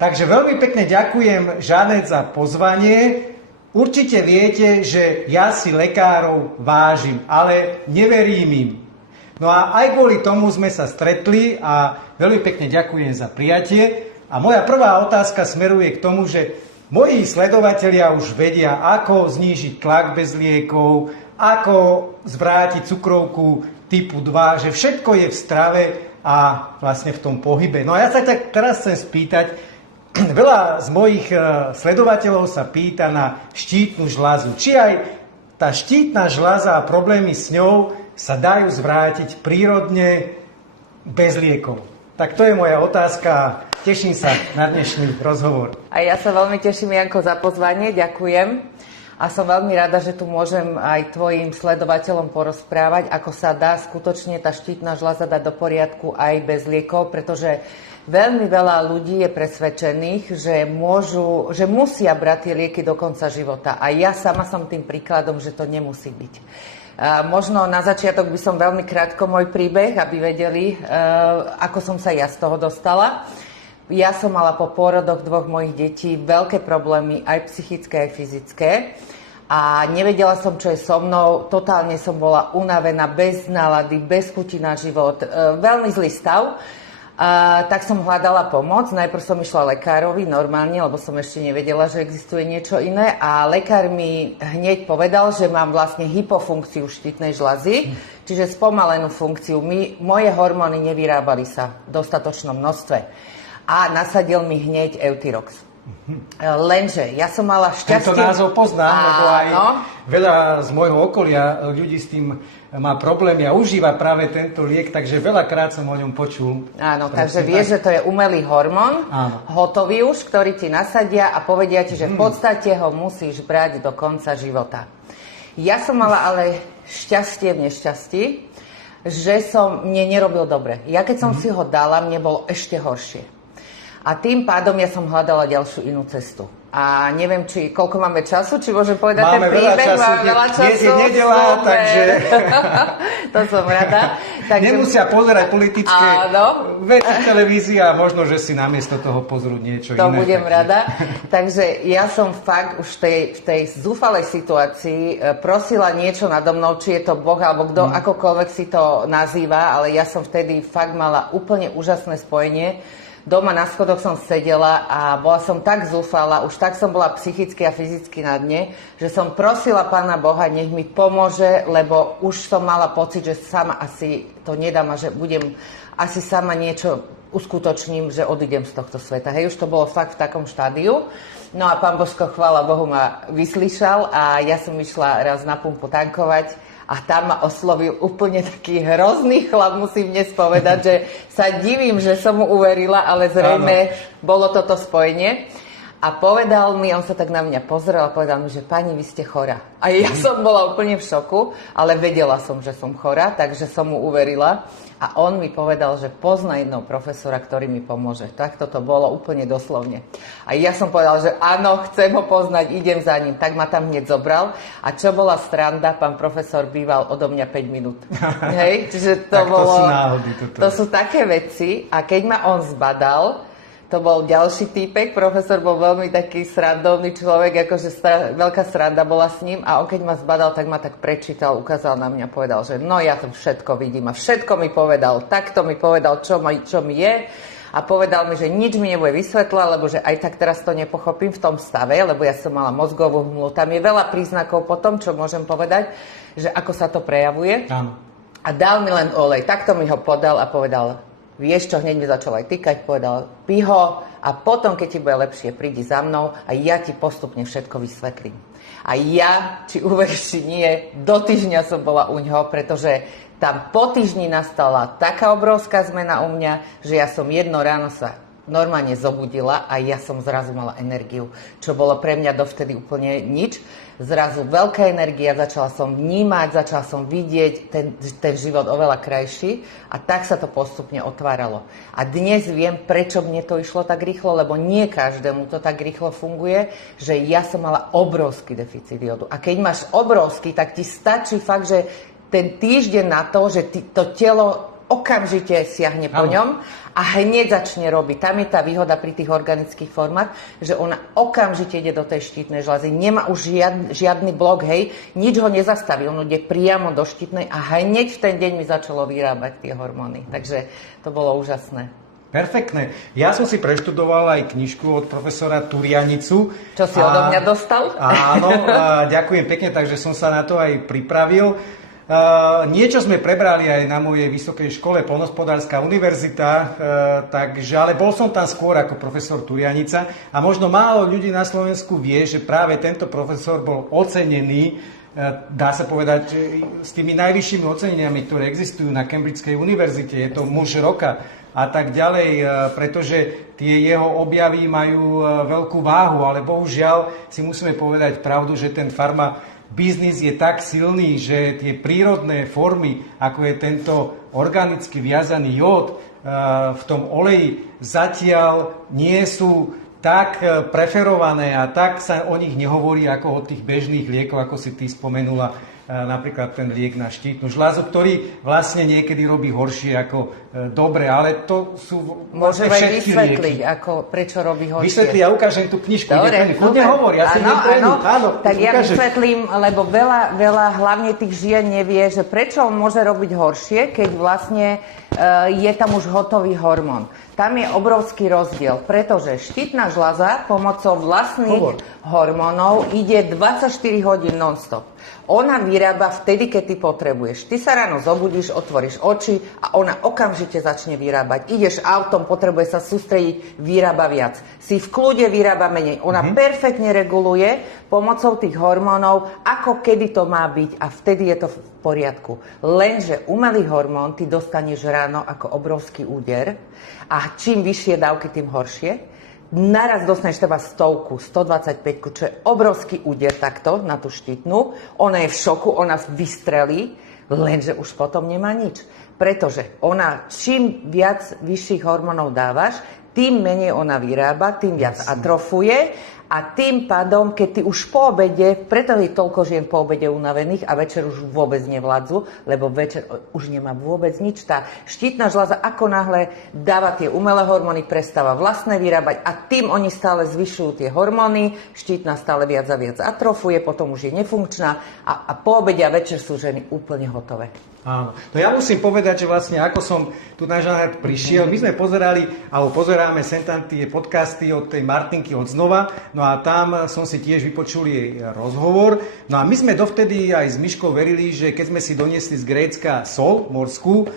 Takže veľmi pekne ďakujem, Žanet, za pozvanie. Určite viete, že ja si lekárov vážim, ale neverím im. No a aj kvôli tomu sme sa stretli a veľmi pekne ďakujem za prijatie. A moja prvá otázka smeruje k tomu, že moji sledovatelia už vedia, ako znížiť tlak bez liekov, ako zvrátiť cukrovku typu 2, že všetko je v strave a vlastne v tom pohybe. No a ja sa teraz chcem spýtať, veľa z mojich sledovateľov sa pýta na štítnu žľazu. Či aj tá štítna žľaza a problémy s ňou sa dajú zvrátiť prírodne bez liekov? Tak to je moja otázka. Teším sa na dnešný rozhovor. A ja sa veľmi teším, Janko, za pozvanie. Ďakujem. A som veľmi rada, že tu môžem aj tvojim sledovateľom porozprávať, ako sa dá skutočne tá štítna žľaza dať do poriadku aj bez liekov, pretože veľmi veľa ľudí je presvedčených, že musia brať tie lieky do konca života. A ja sama som tým príkladom, že to nemusí byť. Možno na začiatok by som veľmi krátko môj príbeh, aby vedeli, ako som sa ja z toho dostala. Ja som mala po pôrodoch 2 mojich detí veľké problémy, aj psychické, aj fyzické. A nevedela som, čo je so mnou. Totálne som bola unavená, bez nálady, bez chuti na život. Veľmi zlý stav. Tak som hľadala pomoc. Najprv som išla lekárovi normálne, lebo som ešte nevedela, že existuje niečo iné. A lekár mi hneď povedal, že mám vlastne hypofunkciu štítnej žľazy, čiže spomalenú funkciu. Moje hormóny nevyrábali sa v dostatočnom množstve. A nasadil mi hneď Euthyrox. Lenže ja som mala šťastie... Tento názov poznám, lebo aj veľa z môjho okolia ľudí s tým má problémy a užíva práve tento liek, takže veľakrát som o ňom počul. Áno, takže vieš, že to je umelý hormón, hotový už, ktorý ti nasadia a povedia ti, že v podstate ho musíš brať do konca života. Ja som mala ale šťastie v nešťastí, že mne nerobil dobre. Ja keď som si ho dala, mne bolo ešte horšie. A tým pádom ja som hľadala ďalšiu inú cestu. A neviem, koľko máme času, či môžem povedať ten príbeh. Máme veľa času. Dnes je nedeľa, takže... To som rada. Takže... Nemusia pozerať politické veci v televízii a možno, že si namiesto toho pozrú niečo iné. To budem rada. Takže ja som fakt už v tej zúfalej situácii prosila niečo nado mnou, či je to Boh, alebo kto akokoľvek si to nazýva, ale ja som vtedy fakt mala úplne úžasné spojenie. Doma na schodoch som sedela a bola som tak zúfala, už tak som bola psychicky a fyzicky na dne, že som prosila Pána Boha, nech mi pomôže, lebo už som mala pocit, že sama asi to nedám a že budem asi sama niečo uskutočním, že odídem z tohto sveta. Hej, už to bolo fakt v takom štádiu. No a Pán Božko, chvála Bohu, ma vyslyšal a ja som išla raz na pumpu tankovať. A tam ma oslovil úplne taký hrozný chlap, musím dnes povedať, že sa divím, že som mu uverila, ale zrejme bolo toto spojenie. A povedal mi, on sa tak na mňa pozrel a povedal mi, že pani, vy ste chorá. A ja som bola úplne v šoku, ale vedela som, že som chorá, takže som mu uverila. A on mi povedal, že pozná jedného profesora, ktorý mi pomôže. Tak toto bolo úplne doslovne. A ja som povedal, že áno, chcem ho poznať, idem za ním. Tak ma tam hneď zobral. A čo bola sranda, pán profesor býval odo mňa 5 minút. Hej, čiže to bolo... To sú náhody. To sú také veci. A keď ma on zbadal, to bol ďalší týpek, profesor bol veľmi taký srandovný človek, akože veľká sranda bola s ním a on keď ma zbadal, tak ma tak prečítal, ukázal na mňa, povedal, že no ja to všetko vidím a všetko mi povedal, takto mi povedal, čo mi je a povedal mi, že nič mi nebude vysvetľať, lebo že aj tak teraz to nepochopím v tom stave, lebo ja som mala mozgovú hmlu, tam je veľa príznakov po tom, čo môžem povedať, že ako sa to prejavuje. Áno. A dal mi len olej, takto mi ho podal a povedal, vieš čo, hneď mi začal aj tykať, povedal, pí ho a potom, keď ti bude lepšie, prídi za mnou a ja ti postupne všetko vysvetlím. A ja, či uveríš, či nie, do týždňa som bola u ňoho, pretože tam po týždni nastala taká obrovská zmena u mňa, že ja som jedno ráno sa normálne zobudila a ja som zrazu mala energiu, čo bolo pre mňa dovtedy úplne nič. Zrazu veľká energia, začala som vnímať, začala som vidieť ten život oveľa krajší a tak sa to postupne otváralo. A dnes viem, prečo mne to išlo tak rýchlo, lebo nie každému to tak rýchlo funguje, že ja som mala obrovský deficit jodu. A keď máš obrovský, tak ti stačí fakt, že ten týždeň na to, že to telo okamžite siahne po ňom a hneď začne robiť. Tam je tá výhoda pri tých organických formách, že ona okamžite ide do tej štítnej žľazy. Nemá už žiadny blok, hej, nič ho nezastaví. On ide priamo do štítnej a hneď v ten deň mi začalo vyrábať tie hormóny. Takže to bolo úžasné. Perfektné. Ja som si preštudoval aj knižku od profesora Turianicu. Čo si odo mňa dostal? Áno, ďakujem pekne, takže som sa na to aj pripravil. Niečo sme prebrali aj na mojej vysokej škole, Poľnohospodárska univerzita, takže, ale bol som tam skôr ako profesor Turianica a možno málo ľudí na Slovensku vie, že práve tento profesor bol ocenený, dá sa povedať, s tými najvyššími oceneniami, ktoré existujú na Cambridgeskej univerzite. Je to muž roka a tak ďalej, pretože tie jeho objavy majú veľkú váhu, ale bohužiaľ si musíme povedať pravdu, že ten biznis je tak silný, že tie prírodné formy, ako je tento organicky viazaný jód v tom oleji, zatiaľ nie sú tak preferované a tak sa o nich nehovorí ako o tých bežných liekoch, ako si ty spomenula, napríklad ten liek na štítnu žľazu, ktorý vlastne niekedy robí horšie ako dobre, ale to sú vlastne všetky vysvetliť, lieky. Prečo robí horšie. Vysvetlí, ja ukážem tú knižku. Dobre, hovor, ja si áno, tak ja vysvetlím, lebo veľa hlavne tých žien nevie, že prečo on môže robiť horšie, keď vlastne je tam už hotový hormón. Tam je obrovský rozdiel, pretože štítna žľaza pomocou vlastných hormónov ide 24 hodín non-stop. Ona vyrába vtedy, keď ty potrebuješ. Ty sa ráno zobudíš, otvoríš oči a ona okamžite začne vyrábať. Ideš autom, potrebuje sa sústrediť, vyrába viac. Si v kľude, vyrába menej. Ona perfektne reguluje pomocou tých hormónov, ako kedy to má byť a vtedy je to v poriadku. Lenže umelý hormón ty dostaneš ráno ako obrovský úder a čím vyššie dávky, tým horšie. Naraz dostaneš teba 100, 125, čo je obrovský úder takto na tú štítnu. Ona je v šoku, ona vystrelí, lenže už potom nemá nič. Pretože ona, čím viac vyšších hormónov dávaš, tým menej ona vyrába, tým viac atrofuje a tým pádom, keď ty už po obede, preto je toľko žien po obede unavených a večer už vôbec nevládzu, lebo večer už nemá vôbec nič. Tá štítna žľaza ako náhle dáva tie umelé hormóny, prestáva vlastné vyrábať a tým oni stále zvyšujú tie hormóny, štítna stále viac a viac atrofuje, potom už je nefunkčná a po obede a večer sú ženy úplne hotové. Áno. No ja musím povedať, že vlastne ako som tu na Žanát prišiel, my sme pozerali, alebo pozeráme sem tam tie podcasty od tej Martinky od znova, no a tam som si tiež vypočul jej rozhovor. No a my sme dovtedy aj s Miškou verili, že keď sme si doniesli z Grécka sol morskú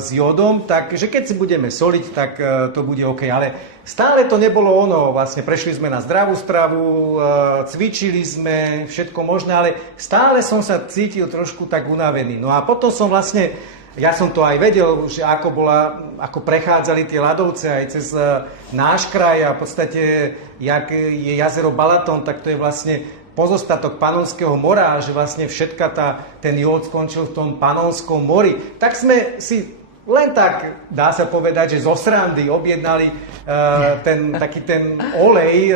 s jódom, tak že keď si budeme soliť, tak to bude OK. Ale stále to nebolo ono. Vlastne prešli sme na zdravú stravu, cvičili sme, všetko možné, ale stále som sa cítil trošku tak unavený. No a potom som vlastne, ja som to aj vedel, že ako prechádzali tie ľadovce aj cez náš kraj a v podstate, jak je jazero Balaton, tak to je vlastne pozostatok Panonského mora a že vlastne ten jód skončil v tom Panonskom mori. Tak sme si len tak, dá sa povedať, že zo srandy objednali taký ten olej,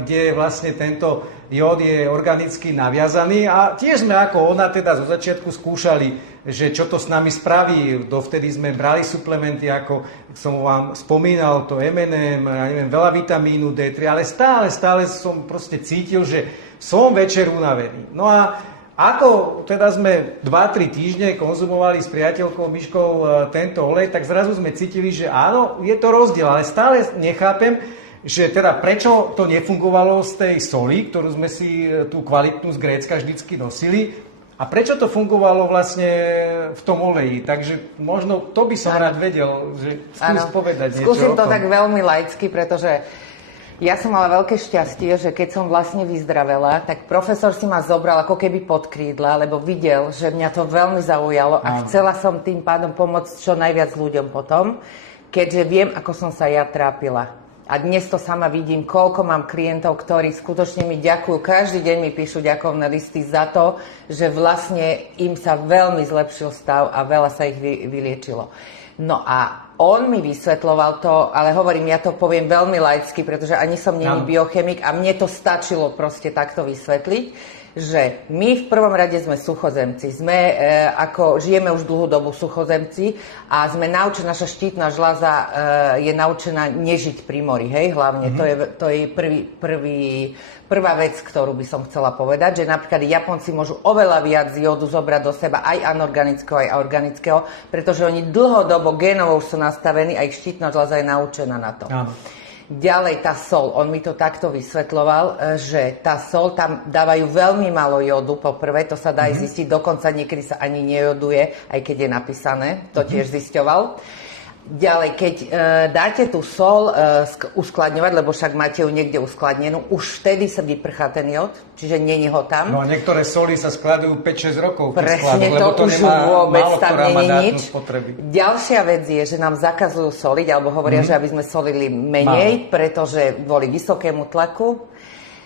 kde vlastne tento jód je organicky naviazaný a tiež sme ako ona teda zo začiatku skúšali, že čo to s nami spraví. Dovtedy sme brali suplementy, ako som vám spomínal, to M&M, ja neviem, veľa vitamínu D3, ale stále som proste cítil, že som večer unavený. No a ako teda sme 2-3 týždne konzumovali s priateľkou Myškou tento olej, tak zrazu sme cítili, že áno, je to rozdiel, ale stále nechápem, že teda prečo to nefungovalo z tej soli, ktorú sme si tú kvalitnú z Grécka vždycky nosili, a prečo to fungovalo vlastne v tom oleji. Takže možno to by som rád vedel, že skús povedať niečo. Skúsim to tak veľmi laicky, pretože ja som mala veľké šťastie, že keď som vlastne vyzdravela, tak profesor si ma zobral ako keby pod krídla, lebo videl, že mňa to veľmi zaujalo a chcela som tým pádom pomôcť čo najviac ľuďom potom, keďže viem, ako som sa ja trápila. A dnes to sama vidím, koľko mám klientov, ktorí skutočne mi ďakujú. Každý deň mi píšu ďakovné listy za to, že vlastne im sa veľmi zlepšil stav a veľa sa ich vyliečilo. No a on mi vysvetloval to, ale hovorím, ja to poviem veľmi laicky, pretože ani som není biochemik a mne to stačilo proste takto vysvetliť, že my v prvom rade sme suchozemci. Žijeme už dlhú dobu suchozemci a sme naučení, naša štítna žľaza je naučená nežiť pri mori, hej, hlavne. To je prvá vec, ktorú by som chcela povedať, že napríklad Japonci môžu oveľa viac jodu zobrať do seba, aj anorganického, aj organického, pretože oni dlhodobo génovo sú nastavení a ich štítna žľaza je naučená na to. Áno. Ďalej tá sol, on mi to takto vysvetľoval, že tá sol, tam dávajú veľmi málo jodu, poprvé, to sa dá aj zistiť, dokonca niekedy sa ani nejoduje, aj keď je napísané, to tiež zisťoval. Ďalej, keď dáte tú sol uskladňovať, lebo však máte ju niekde uskladnenú, už vtedy sa vyprchá ten jod, čiže není ho tam. No a niektoré soli sa skladujú 5-6 rokov. Presne, lebo to už nemá, vôbec málo tam ktorá má není nič. spotreby. Ďalšia vec je, že nám zakazujú soliť, alebo hovoria, že aby sme solili menej, pretože kvôli vysokému tlaku.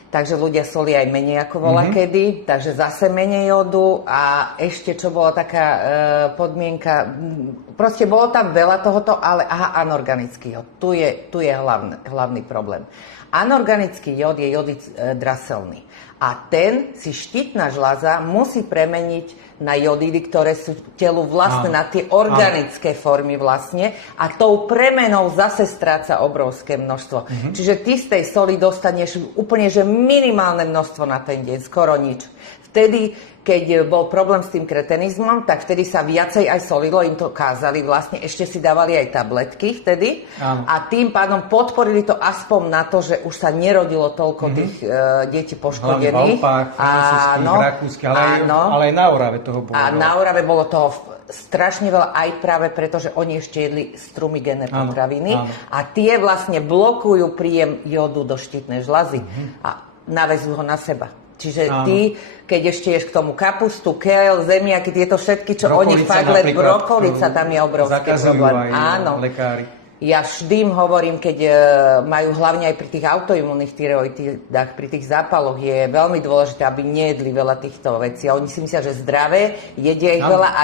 Takže ľudia solia aj menej ako volakedy, takže zase menej jodu a ešte čo bola taká podmienka, proste bolo tam veľa tohoto, ale anorganický jod, tu je hlavný problém. Anorganický jod je jodid draselný a ten si štítna žľaza musí premeniť na jodidy, ktoré sú telu vlastné, na tie organické formy vlastne a tou premenou zase stráca obrovské množstvo. Čiže ty z tej soli dostaneš úplne že minimálne množstvo na ten deň, skoro nič. Vtedy, keď bol problém s tým kretenizmom, tak vtedy sa viacej aj solilo, im to kázali vlastne, ešte si dávali aj tabletky vtedy a tým pádom podporili to aspoň na to, že už sa nerodilo toľko tých detí poškodených. Hlavne v Alpách, francúzskych, rakúskych, ale aj na Orave toho bolo. A na Orave bolo toho strašne veľa aj práve preto, že oni ešte jedli strumigené potraviny a tie vlastne blokujú príjem jodu do štítnej žľazy a navezú ho na seba. Čiže ty, keď ešte ješ k tomu kapustu, keľ, zemiaky, tieto všetky, čo oni fakt brokolica, tam je obrovský problém. Áno. Lekári. Ja vždy hovorím, keď majú hlavne aj pri tých autoimunných tyreoidách, pri tých zápaloch, je veľmi dôležité, aby nejedli veľa týchto vecí. A oni si myslia, že zdravé, jedia ich veľa a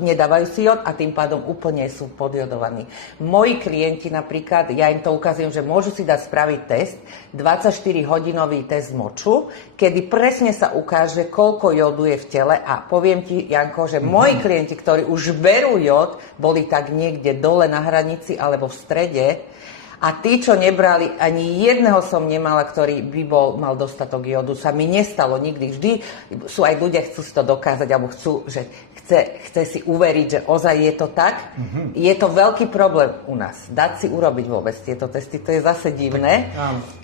nedávajú si jod a tým pádom úplne sú podjodovaní. Moji klienti napríklad, ja im to ukazujem, že môžu si dať spraviť test, 24-hodinový test moču, kedy presne sa ukáže, koľko jodu je v tele a poviem ti, Janko, že moji klienti, ktorí už berú jod, boli tak niekde dole na hranici alebo v strede a tí, čo nebrali, ani jedného som nemala, ktorý by mal dostatok jodu. Sa mi nestalo nikdy. Vždy sú aj ľudia, chcú si to dokázať, alebo chcú, že chce si uveriť, že ozaj je to tak. Je to veľký problém u nás. Dať si urobiť vôbec tieto testy, to je zase divné,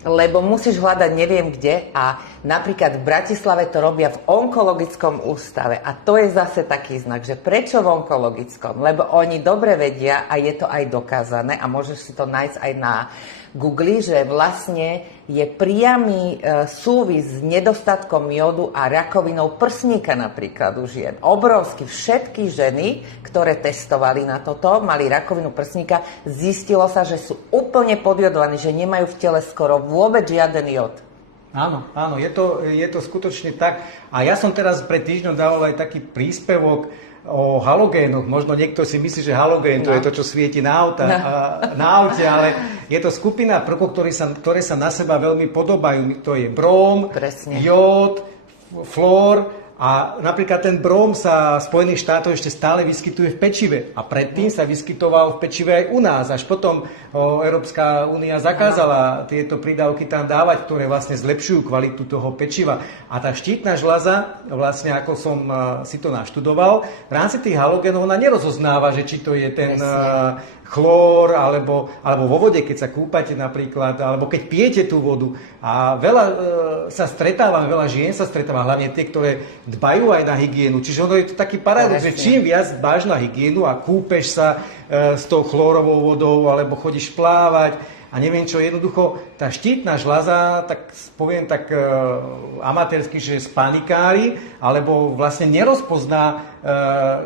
lebo musíš hľadať neviem kde a napríklad v Bratislave to robia v onkologickom ústave a to je zase taký znak, že prečo v onkologickom? Lebo oni dobre vedia a je to aj dokázané a môžeš si to nájsť aj na Google, že vlastne je priamy súvis s nedostatkom jodu a rakovinou prsníka napríklad u žien. Obrovský. Všetky ženy, ktoré testovali na toto, mali rakovinu prsníka, zistilo sa, že sú úplne podjodovaní, že nemajú v tele skoro vôbec žiaden jod. Áno, je to skutočne tak. A ja som teraz pred týždňom dával aj taký príspevok o halogénoch. Možno niekto si myslí, že halogén to je to, čo svieti na aute, ale je to skupina prvkov, ktoré sa na seba veľmi podobajú. To je bróm, jód, flór a napríklad ten bróm sa v Spojených štátoch ešte stále vyskytuje v pečive a predtým sa vyskytoval v pečive aj u nás. Až potom Európska únia zakázala tieto prídavky tam dávať, ktoré vlastne zlepšujú kvalitu toho pečiva. A tá štítna žľaza, vlastne ako som si to naštudoval, v rámci tých halogénov ona nerozoznáva, že či to je ten chlór, alebo vo vode, keď sa kúpate napríklad, alebo keď pijete tú vodu. A veľa žien sa stretáva, hlavne tie, ktoré dbajú aj na hygienu. Čiže ono je to taký paradox, že čím viac dbáš na hygienu a kúpeš sa s tou chlórovou vodou, alebo chodíš plávať, a neviem čo, jednoducho tá štítna žľaza, tak poviem tak amatérsky, že spanikári, alebo vlastne nerozpozná,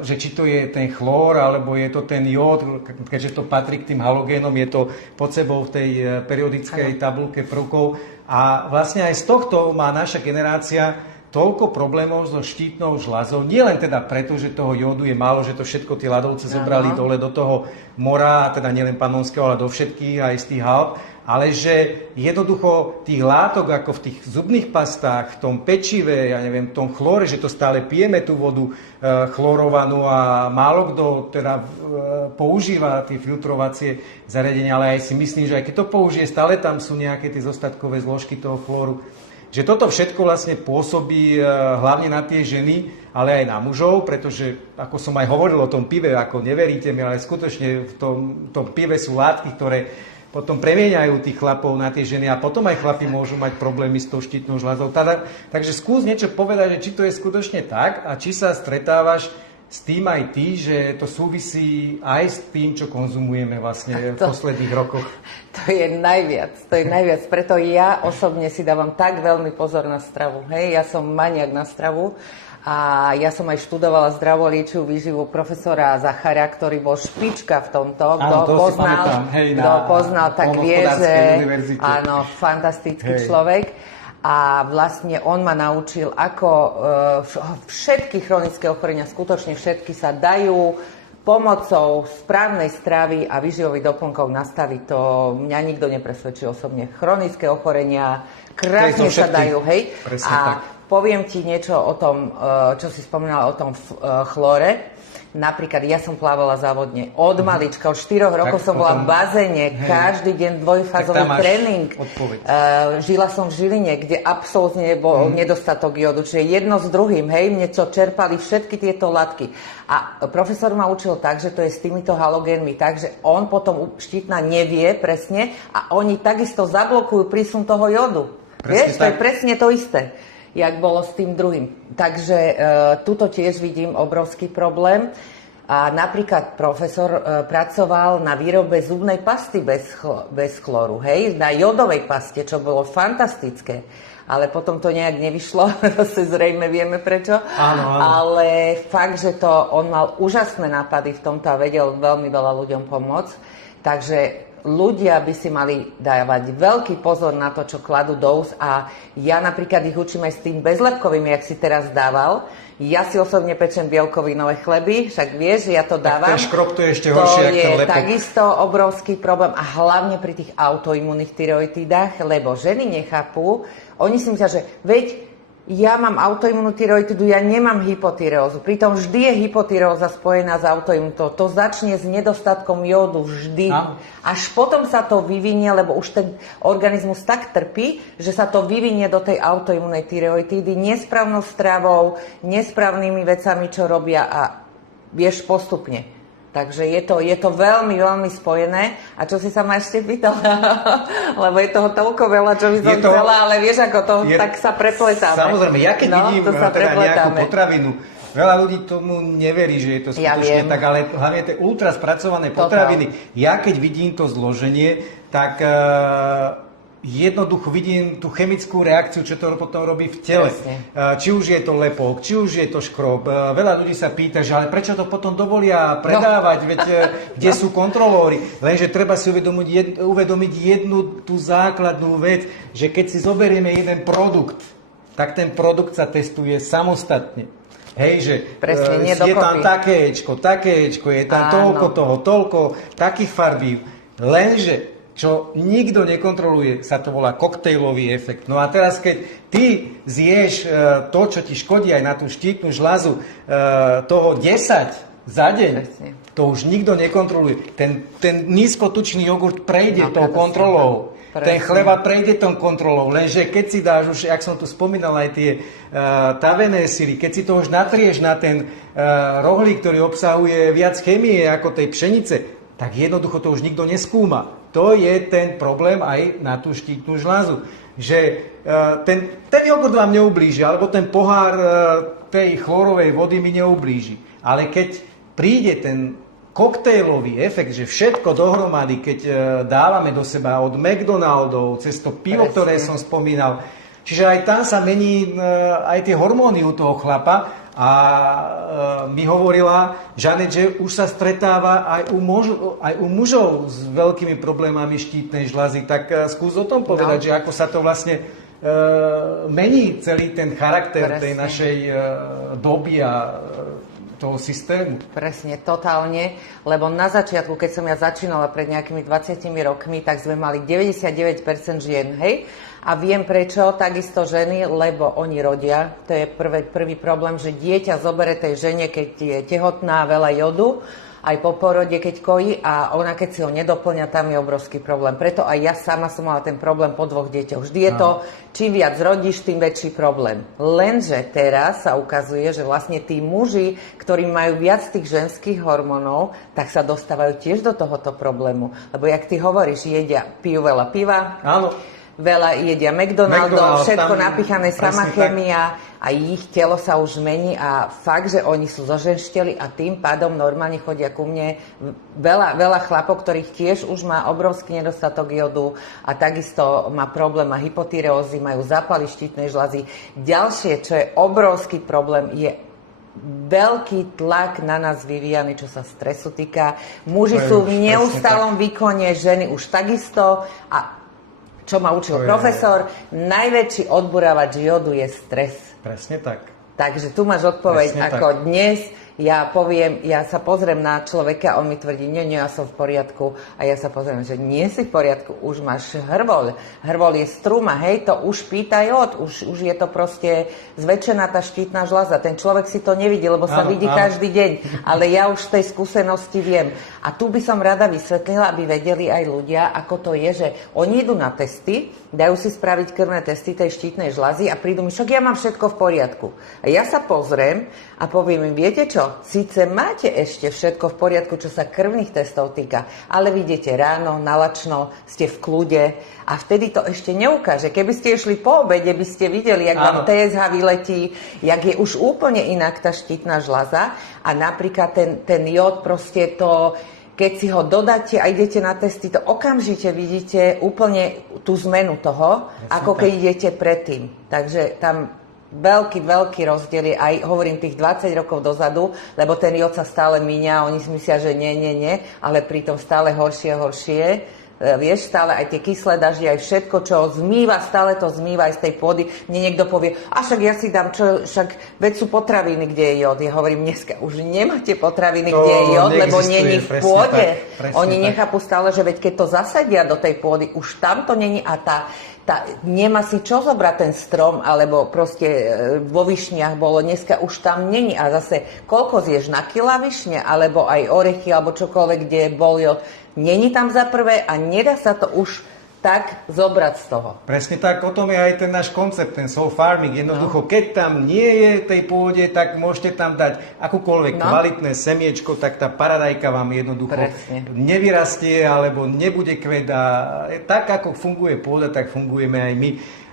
že či to je ten chlór, alebo je to ten jód, keďže to patrí k tým halogénom, je to pod sebou v tej periodickej tabuľke prvkov. A vlastne aj z tohto má naša generácia toľko problémov so štítnou žľazou, nie len teda preto, že toho jódu je málo, že to všetko tí ľadovce zobrali dole do toho mora, a teda nielen Panonského, ale do všetkých, aj z tých Alp, ale že jednoducho tých látok, ako v tých zubných pastách, v tom pečive, ja neviem, v tom chlóre, že to stále pijeme tú vodu chlorovanú a málo kto teda používa tie filtrovacie zariadenia, ale aj si myslím, že aj keď to použije, stále tam sú nejaké tie zostatkové zložky toho chlóru. Že toto všetko vlastne pôsobí hlavne na tie ženy, ale aj na mužov, pretože, ako som aj hovoril o tom pive, ako neveríte mi, ale skutočne v tom pive sú látky, ktoré potom premieňajú tých chlapov na tie ženy a potom aj chlapi môžu mať problémy s tou štítnou žľazou. Takže skús niečo povedať, že či to je skutočne tak a či sa stretávaš s tým aj ty, že to súvisí aj s tým, čo konzumujeme vlastne v posledných rokoch. To je najviac. Preto ja osobne si dávam tak veľmi pozor na stravu. Hej, ja som maniak na stravu. A ja som aj študovala zdravoliečivú výživu profesora Zachara, ktorý bol špička v tomto. Kto poznal, tak vie, že áno, fantastický človek. A vlastne on ma naučil, ako všetky chronické ochorenia, skutočne všetky sa dajú pomocou správnej stravy a výživových doplnkov nastaviť. To mňa nikto nepresvedčí osobne. Chronické ochorenia krásne sa dajú, hej. A poviem ti niečo o tom, čo si spomínala o tom chlóre. Napríklad ja som plávala závodne od malička, od 4 rokov som bola v bazéne, každý deň dvojfázový tréning. Žila som v Žiline, kde absolútne nebol nedostatok jódu, čiže jedno s druhým, hej, mne čo čerpali všetky tieto látky. A profesor ma učil tak, že to je s týmito halogénmi, takže on potom štítna nevie presne a oni takisto zablokujú prísun toho jódu. Vieš, to je presne to isté, jak bolo s tým druhým. Takže tuto tiež vidím obrovský problém. A napríklad profesor pracoval na výrobe zubnej pasty bez chlóru, hej, na jodovej paste, čo bolo fantastické. Ale potom to nejak nevyšlo, zase zrejme vieme prečo. Áno. Ale fakt, že on mal úžasné nápady v tomto a vedel veľmi veľa ľuďom pomôcť. Takže ľudia by si mali dávať veľký pozor na to, čo kladú do úst a ja napríklad ich učím aj s tým bezlepkovým, jak si teraz dával. Ja si osobne pečem bielkovinové chleby, však vieš, že ja to dávam. Tak ten škrob to je ešte horšie, ako ten lepok. To je takisto obrovský problém a hlavne pri tých autoimunných tyroididách, lebo ženy nechápu, oni si myslia, že veď ja mám autoimunnú tyroididu, ja nemám hypotyreózu. Pritom vždy je hypotyreóza spojená s autoimunitou. To začne s nedostatkom jódu vždy. Až potom sa to vyvinie, lebo už ten organizmus tak trpí, že sa to vyvinie do tej autoimunnej tyroididy nesprávnou stravou, nesprávnymi vecami, čo robia a vieš postupne. Takže je to veľmi, veľmi spojené. A čo si sa ma ešte pýtal? Lebo je toho toľko veľa, čo by som chcela, ale vieš, ako to tak sa prepletáme. Samozrejme, ja keď vidím teda nejakú potravinu, veľa ľudí tomu neverí, že je to skutočne tak, ale hlavne tie ultra spracované potraviny. Ja keď vidím to zloženie, tak jednoducho vidím tú chemickú reakciu, čo to potom robí v tele. Či už je to lepok, či už je to škrob. Veľa ľudí sa pýta, že ale prečo to potom dovolia predávať, veď kde sú kontrolóri. Lenže treba si uvedomiť jednu tú základnú vec, že keď si zoberieme jeden produkt, tak ten produkt sa testuje samostatne. Hej, že je tam takéčko, je tam toľko takých farbív. Lenže čo nikto nekontroluje, sa to volá koktejlový efekt. No a teraz, keď ty zješ to, čo ti škodí aj na tú štítnu žľazu, toho 10 za deň, to už nikto nekontroluje. Ten nízkotučný jogurt prejde tou kontrolou. Ten chleba prejde tou kontrolou. Lenže keď si dáš už, jak som tu spomínal, aj tie tavené syry, keď si to už natrieš na ten rohlík, ktorý obsahuje viac chémie ako tej pšenice, tak jednoducho to už nikto neskúma. To je ten problém aj na tú štítnu žľazu. Že ten jogurt vám neublíži, alebo ten pohár tej chlorovej vody mi neublíži. Ale keď príde ten koktejlový efekt, že všetko dohromady, keď dávame do seba od McDonaldov, cez to pivo, ktoré som spomínal, čiže aj tam sa mení aj tie hormóny u toho chlapa. A mi hovorila Žanet, že už sa stretáva aj u mužov s veľkými problémami štítnej žľazy. Tak skús o tom povedať, že ako sa to vlastne mení celý ten charakter Presne. tej našej doby a toho systému. Presne, totálne, lebo na začiatku, keď som ja začínala pred nejakými 20 rokmi, tak sme mali 99% žien, hej? A viem prečo, takisto ženy, lebo oni rodia. To je prvý problém, že dieťa zobere tej žene, keď je tehotná, veľa jodu, aj po porode, keď kojí, a ona, keď si ho nedoplňa, tam je obrovský problém. Preto aj ja sama som mala ten problém po 2 deťoch. Vždy je to, čím viac rodíš, tým väčší problém. Lenže teraz sa ukazuje, že vlastne tí muži, ktorí majú viac tých ženských hormónov, tak sa dostávajú tiež do tohoto problému. Lebo jak ty hovoríš, pijú veľa piva, Áno. veľa jedia McDonald's, všetko tam napíchané, sama presne chémia a ich telo sa už mení a fakt, že oni sú zoženšteli a tým pádom normálne chodia ku mne veľa chlapov, ktorých tiež už má obrovský nedostatok jodu a takisto má problém, má hypotyreózy, majú zápaly štítnej žľazy. Ďalšie, čo je obrovský problém, je veľký tlak na nás vyvíjaný, čo sa stresu týka. Muži sú v neustálom výkone, ženy už takisto a čo ma učil profesor, najväčší odburávač jodu je stres. Presne tak. Takže tu máš odpoveď, Presne ako tak. dnes ja poviem, ja sa pozriem na človeka, on mi tvrdí, nie, ja som v poriadku a ja sa pozriem, že nie si v poriadku, už máš hrvoľ. Hrvoľ je struma, hej, to už pýta jód, už je to proste zväčšená tá štítna žľaza. Ten človek si to nevidí, lebo sa vidí každý deň, ale ja už z tej skúsenosti viem. A tu by som rada vysvetlila, aby vedeli aj ľudia, ako to je, že oni idú na testy, dajú si spraviť krvné testy tej štítnej žľazy a prídu mi, však ja mám všetko v poriadku. A ja sa pozriem a poviem im, viete čo, síce máte ešte všetko v poriadku, čo sa krvných testov týka, ale vidíte ráno, nalačno, ste v kľude a vtedy to ešte neukáže. Keby ste išli po obede, by ste videli, jak vám TSH vyletí, jak je už úplne inak tá štítna žľaza a napríklad ten jód proste to, keď si ho dodáte a idete na testy, to okamžite vidíte úplne tú zmenu toho, ako keď idete predtým. Takže tam veľký rozdiel je, aj hovorím tých 20 rokov dozadu, lebo ten jód sa stále míňa, oni si myslia, že nie, ale pritom stále horšie. Vieš, stále aj tie kyslé daždy, aj všetko, čo zmýva, stále to zmýva aj z tej pôdy. Mne niekto povie, a však ja si dám, však veď sú potraviny, kde je jód. Ja hovorím, dneska už nemáte potraviny, kde je jód, lebo není v pôde. Oni nechápu stále, že veď keď to zasadia do tej pôdy, už tam to není a nemá si čo zobrať ten strom, alebo proste vo višniach bolo, dneska už tam není. A zase, koľko zješ na kila višne, alebo aj orechy, alebo čokoľvek, kde bol jód, není tam za prvé a nedá sa to už tak zobrať z toho. Presne tak, o tom je aj ten náš koncept, ten soul farming. Jednoducho, keď tam nie je tej pôde, tak môžete tam dať akúkoľvek kvalitné semiečko, tak tá paradajka vám jednoducho nevyrastie, alebo nebude kvet a tak, ako funguje pôda, tak fungujeme aj my.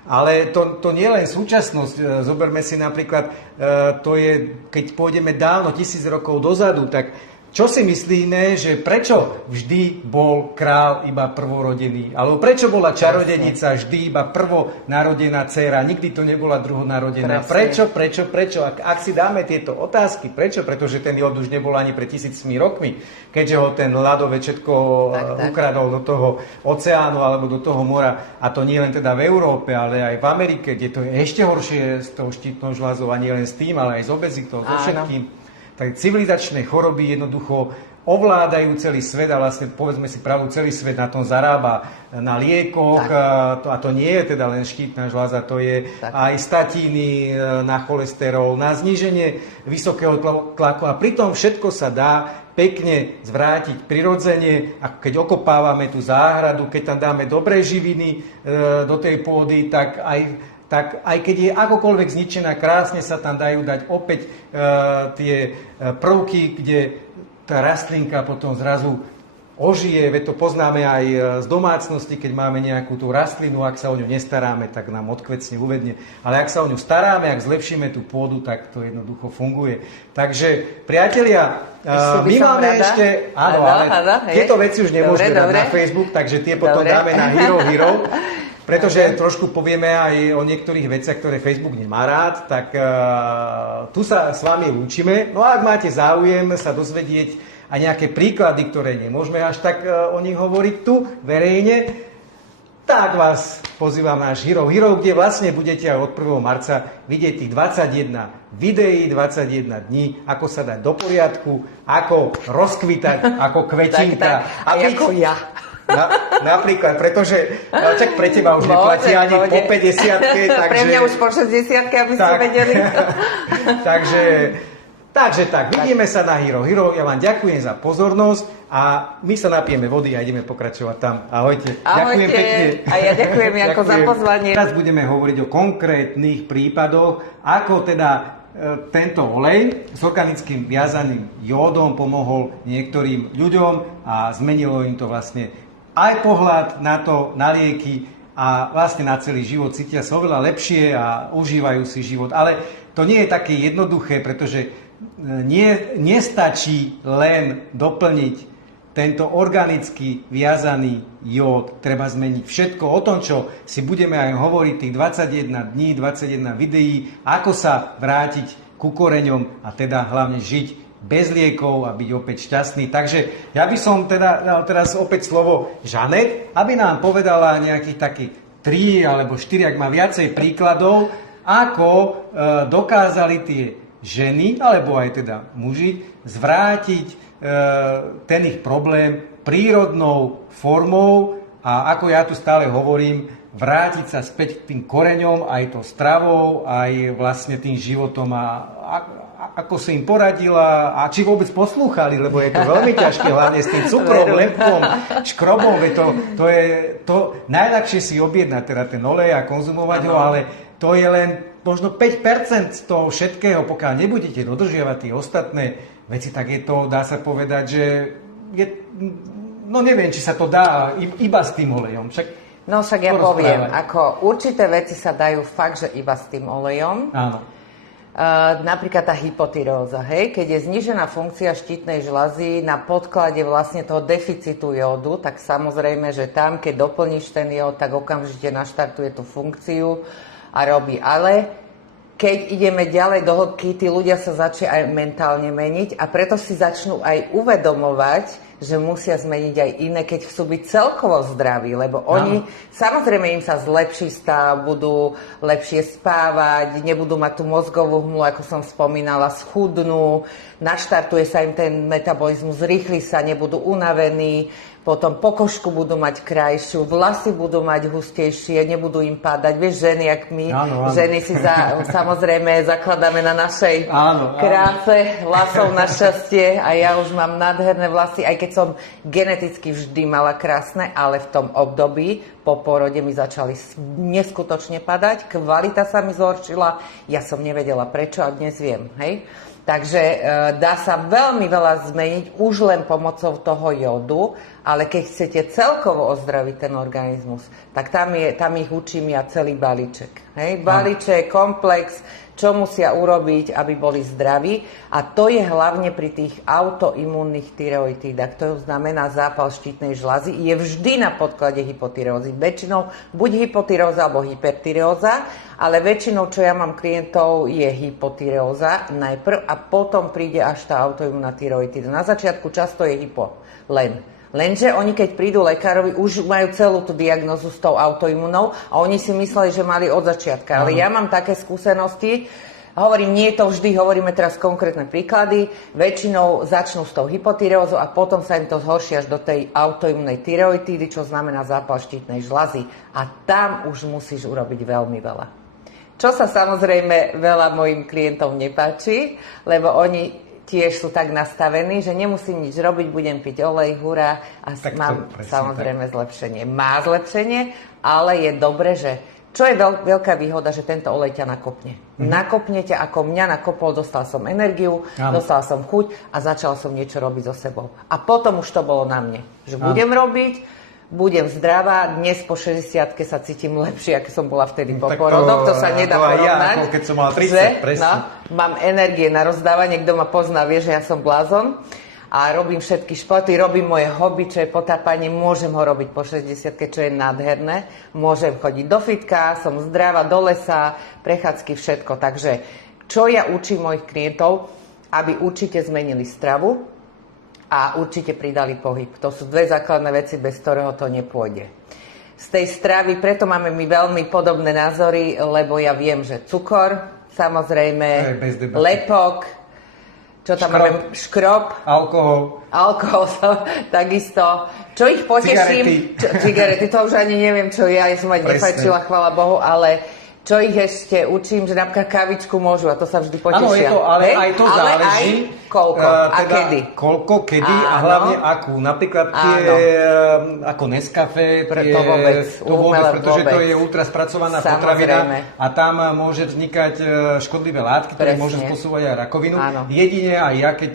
Ale to nie je len súčasnosť. Zoberme si napríklad, to je, keď pôjdeme dávno, 1000 rokov dozadu, tak čo si myslíme, že prečo vždy bol král iba prvorodený? Alebo prečo bola čarodenica vždy iba prvonarodená dcéra? Nikdy to nebola druhonarodená. Prečo? Ak si dáme tieto otázky, prečo? Pretože ten jód už nebol ani pred 1000 rokmi, keďže ho ten ľadovec všetko ukradol do toho oceánu alebo do toho mora. A to nie len teda v Európe, ale aj v Amerike, kde to je ešte horšie s tou štítnou žľazou, a nie len s tým, ale aj s obezitou, so všetkým. Tak civilizačné choroby jednoducho ovládajú celý svet a vlastne, povedzme si pravdu, celý svet na tom zarába, na liekoch a to nie je teda len štítna žľaza, to je aj statíny na cholesterol, na zníženie vysokého tlaku a pritom všetko sa dá pekne zvrátiť prirodzene, a keď okopávame tú záhradu, keď tam dáme dobré živiny do tej pôdy, tak aj keď je akokoľvek zničená, krásne sa tam dajú dať opäť tie prvky, kde tá rastlinka potom zrazu ožije. Veď to poznáme aj z domácnosti, keď máme nejakú tú rastlinu, ak sa o ňu nestaráme, tak nám odkvecne, uvedne. Ale ak sa o ňu staráme, ak zlepšíme tú pôdu, tak to jednoducho funguje. Takže, priatelia, my máme ešte... Áno, ale tieto veci už nemôžeme dať na Facebook, takže tie potom dáme na Hero. Pretože trošku povieme aj o niektorých veciach, ktoré Facebook nemá rád, tak tu sa s vami lúčime. No a ak máte záujem sa dozvedieť aj nejaké príklady, ktoré nemôžeme až tak o nich hovoriť tu verejne, tak vás pozývam na náš Hero Hero, kde vlastne budete aj od 1. marca vidieť tých 21 videí, 21 dní, ako sa dať do poriadku, ako rozkvitať ako kvetinka. Tak. A ako ja. Napríklad, pretože čak pre teba už neplatí ani po 50-ke. Pre mňa už po 60-ke, aby ste vedeli. Takže tak, vidíme sa na Hero Hero. Ja vám ďakujem za pozornosť a my sa napijeme vody a ideme pokračovať tam. Ahojte. Ďakujem pekne. A ja ďakujem ako za pozvanie. Teraz budeme hovoriť o konkrétnych prípadoch, ako teda tento olej s organickým viazaným jódom pomohol niektorým ľuďom a zmenilo im to vlastne aj pohľad na to, na lieky a vlastne na celý život. Cítia sa oveľa lepšie a užívajú si život. Ale to nie je také jednoduché, pretože nestačí len doplniť tento organicky viazaný jód. Treba zmeniť všetko o tom, čo si budeme aj hovoriť, tých 21 dní, 21 videí, ako sa vrátiť ku koreňom a teda hlavne žiť bez liekov a byť opäť šťastný. Takže ja by som teda dal teraz opäť slovo Žanet, aby nám povedala nejakých takých 3 alebo 4, ak má viacej príkladov, ako dokázali tie ženy, alebo aj teda muži, zvrátiť ten ich problém prírodnou formou a ako ja tu stále hovorím, vrátiť sa späť k tým koreňom, aj to stravou, aj vlastne tým životom a ako si im poradila a či vôbec poslúchali, lebo je to veľmi ťažké, hlavne s tým cukrom, lepkom, škrobom, to je to najľahšie si objednať teda ten olej a konzumovať ho, ale to je len možno 5% z toho všetkého, pokiaľ nebudete dodržiavať tie ostatné veci, tak je to, dá sa povedať, že je, no neviem, či sa to dá iba s tým olejom. Však ja poviem, ako určité veci sa dajú fakt, že iba s tým olejom. Áno. Napríklad tá hypotyreóza, hej? Keď je znížená funkcia štítnej žľazy na podklade vlastne toho deficitu jódu, tak samozrejme, že tam, keď doplníš ten jód, tak okamžite naštartuje tú funkciu a robí. Ale keď ideme ďalej do hĺbky, tí ľudia sa začne aj mentálne meniť a preto si začnú aj uvedomovať, že musia zmeniť aj iné, keď chcú byť celkovo zdraví, lebo oni, samozrejme im sa zlepší stav, budú lepšie spávať, nebudú mať tú mozgovú hmlu, ako som spomínala, schudnú, naštartuje sa im ten metabolizmus, rýchli sa, nebudú unavení, potom pokožku budú mať krajšiu, vlasy budú mať hustejšie, nebudú im pádať. Vieš, ženy, jak my, ženy si samozrejme zakladáme na našej kráse vlasov našťastie a ja už mám nádherné vlasy, aj keď som geneticky vždy mala krásne, ale v tom období po porode mi začali neskutočne padať, kvalita sa mi zhoršila, ja som nevedela prečo a dnes viem, hej? Takže dá sa veľmi veľa zmeniť už len pomocou toho jódu, ale keď chcete celkovo ozdraviť ten organizmus, tak tam ich učím ja celý balíček. Hej? Balíček, komplex, čo musia urobiť, aby boli zdraví. A to je hlavne pri tých autoimúnnych tyreoidách. To znamená zápal štítnej žľazy. Je vždy na podklade hypotyreózy. Väčšinou buď hypotyreóza alebo hypertyreóza, ale väčšinou, čo ja mám klientov, je hypotyreóza najprv a potom príde až tá autoimúnna tyreoidita. Na začiatku často je hypo len. Lenže oni, keď prídu lekárovi, už majú celú tú diagnózu s tou autoimunou a oni si mysleli, že mali od začiatka. Ale ja mám také skúsenosti, hovorím, nie je to vždy, hovoríme teraz konkrétne príklady, väčšinou začnú s tou hypotyreózou a potom sa im to zhorší až do tej autoimunnej tyreoitídy, čo znamená zápal štítnej žľazy. A tam už musíš urobiť veľmi veľa. Čo sa samozrejme veľa mojim klientom nepáči, lebo oni tiež sú tak nastavení, že nemusím nič robiť, budem piť olej, hurá a mám samozrejme zlepšenie. Má zlepšenie, ale je dobre, že čo je veľká výhoda, že tento olej ťa nakopne. Nakopne ťa, ako mňa nakopol, dostal som energiu, dostal som chuť a začal som niečo robiť so sebou. A potom už to bolo na mne, že budem robiť, budem zdravá, dnes po 60-ke sa cítim lepšie, ako som bola vtedy po porodoch, to sa nedá porovnať. Ja, keď som mala 30, presne. Mám energie na rozdávanie, kto ma pozná, vie, že ja som blázon a robím všetky športy, robím moje hobby, čo je potápanie, môžem ho robiť po 60-ke, čo je nádherné, môžem chodiť do fitka, som zdravá, do lesa, prechádzky, všetko. Takže čo ja učím mojich klientov, aby určite zmenili stravu, a určite pridali pohyb. To sú dve základné veci, bez ktorého to nepôjde. z tej stravy, preto máme my veľmi podobné názory, lebo ja viem, že cukor, samozrejme, lepok, čo tam máme, škrob, alkohol, takisto. Čo ich poteším? Cigarety, to už ani neviem, čo ja som aj nefajčila, chvála Bohu, ale čo ich ešte učím, že napríklad kavičku môžu a to sa vždy potešia. Áno, je to, ale aj to záleží. Aj koľko a kedy. Koľko, kedy a hlavne akú. Napríklad tie ako Nescafé, to vôbec, pretože to je ultra spracovaná potravina a tam môže vznikať škodlivé látky, ktoré môžu spôsobovať aj rakovinu. Áno. Jedine aj ja, keď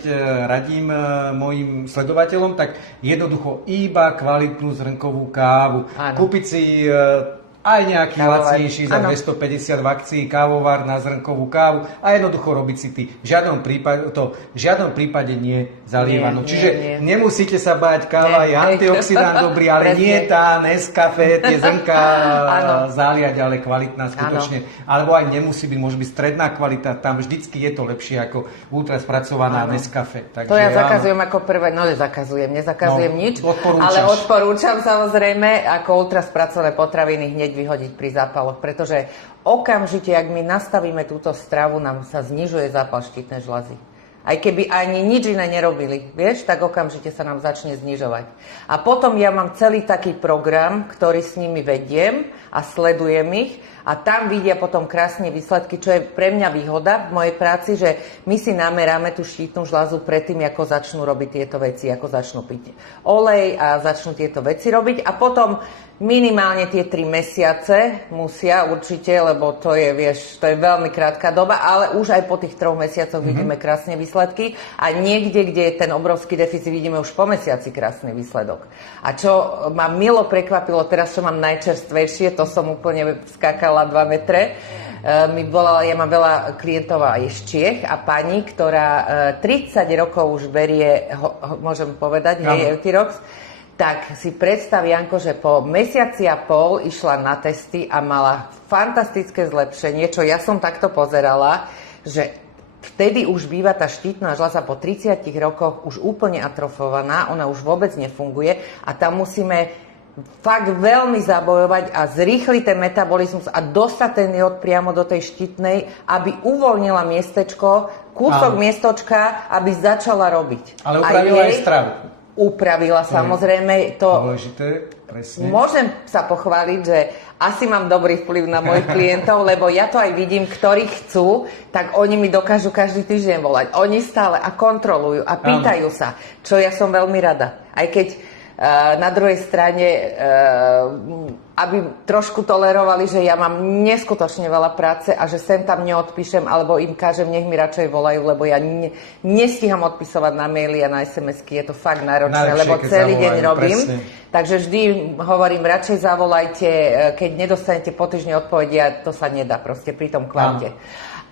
radím mojim sledovateľom, tak jednoducho iba kvalitnú zrnkovú kávu. Áno. Kúpiť si aj nejaký lacnejší za 250 v akcii kávovar na zrnkovú kávu a jednoducho robiť si ty. V žiadnom prípade nie zalievanú. Čiže nemusíte sa báť, káva je antioxidant dobrý, ale nie tá Nescafé, tie zrnka zaliať, ale kvalitná skutočne. Alebo aj nemusí byť, môže byť stredná kvalita, tam vždycky je to lepšie ako ultra spracovaná Nescafé. Takže, to ja zakazujem ako prvé, nezakazujem nič, ale odporúčam samozrejme ako ultra spracované potraviny hneď vyhodiť pri zápaloch, pretože okamžite, ak my nastavíme túto stravu, nám sa znižuje zápal štítnej žľazy. Aj keby ani nič iné nerobili, vieš, tak okamžite sa nám začne znižovať. A potom ja mám celý taký program, ktorý s nimi vediem a sledujem ich a tam vidia potom krásne výsledky, čo je pre mňa výhoda v mojej práci, že my si nameráme tú štítnu žľazu predtým, ako začnú robiť tieto veci, ako začnú piť olej a začnú tieto veci robiť a potom minimálne tie 3 mesiace musia určite, lebo to je, vieš, to je veľmi krátka doba, ale už aj po tých 3 mesiacoch vidíme krásne výsledky a niekde, kde je ten obrovský deficit, vidíme už po mesiaci krásny výsledok. A čo ma milo prekvapilo, teraz čo mám najčerstvejšie, to som úplne skákala 2 metre, ja mám veľa klientov aj z Čiech a pani, ktorá 30 rokov už berie, môžem povedať, Eutirox, tak si predstav, Janko, že po mesiaci a pol išla na testy a mala fantastické zlepšenie, čo ja som takto pozerala, že vtedy už býva tá štítna žľaza po 30 rokoch už úplne atrofovaná, ona už vôbec nefunguje a tam musíme fakt veľmi zabojovať a zrýchliť ten metabolizmus a dostať ten jód priamo do tej štítnej, aby uvoľnila miestečko, kúsok miestočka, aby začala robiť. Ale upravila aj stravu. Upravila, samozrejme. To dôležité, presne. Môžem sa pochváliť, že asi mám dobrý vplyv na mojich klientov, lebo ja to aj vidím, ktorí chcú, tak oni mi dokážu každý týždeň volať. Oni stále a kontrolujú a pýtajú sa, čo ja som veľmi rada. Aj keď na druhej strane, aby trošku tolerovali, že ja mám neskutočne veľa práce a že sem tam neodpíšem, alebo im kážem, nech mi radšej volajú, lebo ja nestíham odpisovať na maily a na SMS-ky, je to fakt náročné, lebo celý deň robím. Presne. Takže vždy hovorím, radšej zavolajte, keď nedostanete po týždni odpovedia, to sa nedá proste pri tom kvalite.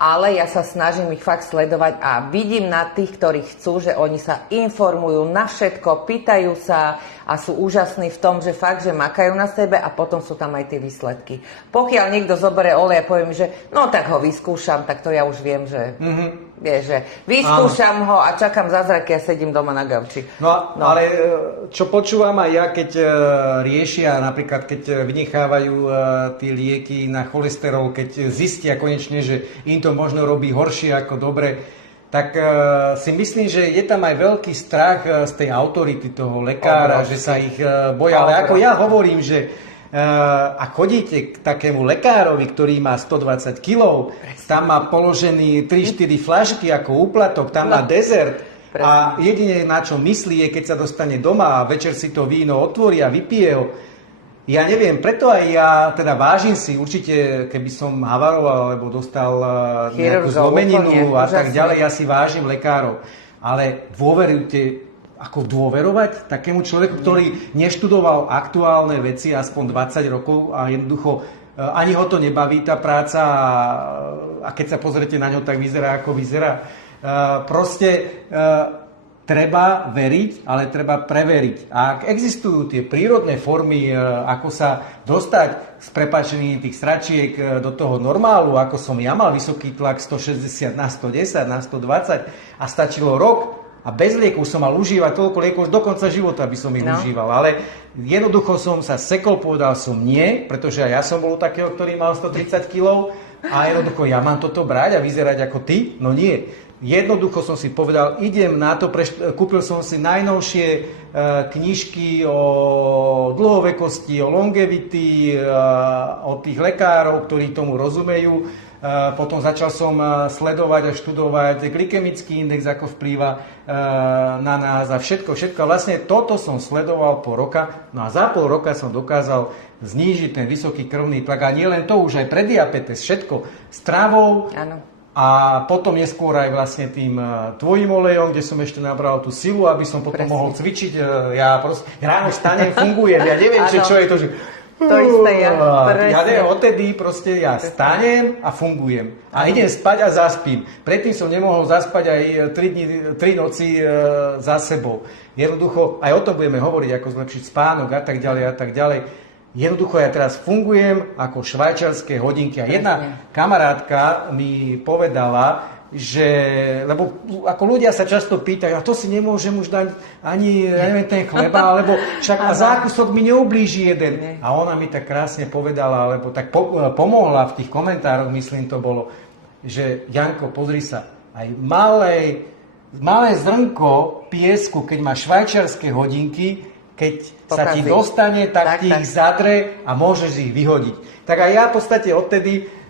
Ale ja sa snažím ich fakt sledovať a vidím na tých, ktorí chcú, že oni sa informujú na všetko, pýtajú sa a sú úžasní v tom, že fakt, že makajú na sebe a potom sú tam aj tie výsledky. Pokiaľ niekto zoberie olej a povie mi, že no tak ho vyskúšam, tak to ja už viem, že vieš, že vyskúšam ho a čakám zázraky a sedím doma na gauči. No, ale čo počúvam aj ja, keď riešia, napríklad keď vynechávajú tie lieky na cholesterol, keď zistia konečne, že im to možno robí horšie ako dobre, tak si myslím, že je tam aj veľký strach z tej autority toho lekára, že sa ich boja. Ale ako ja hovorím, že a chodíte k takému lekárovi, ktorý má 120 kg, tam má položený 3-4 fľašky ako úplatok, tam má dezert a jedine na čo myslí je, keď sa dostane doma a večer si to víno otvorí a vypije ho. Ja neviem, preto aj ja teda vážim si, určite keby som havaroval alebo dostal nejakú zlomeninu a tak ďalej, ja si vážim lekárov. Ale dôverujte, ako dôverovať takému človeku, ktorý neštudoval aktuálne veci aspoň 20 rokov a jednoducho ani ho to nebaví tá práca a keď sa pozrete na ňo, tak vyzerá ako vyzerá. Treba veriť, ale treba preveriť. A ak existujú tie prírodné formy, ako sa dostať z prepáčením tých sračiek do toho normálu, ako som ja mal vysoký tlak 160 na 110, na 120 a stačilo rok A bez liekov som mal užívať toľko liekov, do konca života by som ich užíval. Ale jednoducho som sa sekol, povedal som nie, pretože aj ja som bol takého, ktorý mal 130 kg. A jednoducho, ja mám toto brať a vyzerať ako ty? No nie. Jednoducho som si povedal, idem na to, kúpil som si najnovšie knižky o dlhovekosti, o longevity, od tých lekárov, ktorí tomu rozumejú. Potom začal som sledovať a študovať glykemický index, ako vplýva na nás a všetko. Vlastne toto som sledoval po roka, no a za pol roka som dokázal znížiť ten vysoký krvný tlak. A nie len to, už aj prediabetes, všetko stravou. Áno. A potom neskôr aj vlastne tým tvojim olejom, kde som ešte nabral tú silu, aby som potom mohol cvičiť. Ja proste ráno vstanem, fungujem. Ja neviem, čo je to, že... To isté, ja. Ja odtedy proste ja stanem a fungujem. A idem spať a zaspím. Predtým som nemohol zaspať aj 3 noci za sebou. Jednoducho, aj o tom budeme hovoriť, ako zlepšiť spánok a tak ďalej a tak ďalej. Jednoducho ja teraz fungujem ako švajčiarske hodinky. A jedna kamarátka mi povedala, že, lebo ako ľudia sa často pýtajú, a to si nemôžem už dať ani neviem, ten chleba, alebo však a zákusok mi neublíži jeden. A ona mi tak krásne povedala, alebo tak pomohla v tých komentároch, myslím to bolo, že Janko, pozri sa, aj malé zrnko piesku, keď má švajčiarske hodinky, keď sa ti dostane, tak ti ich zadre a môžeš ich vyhodiť. Tak aj ja v podstate odtedy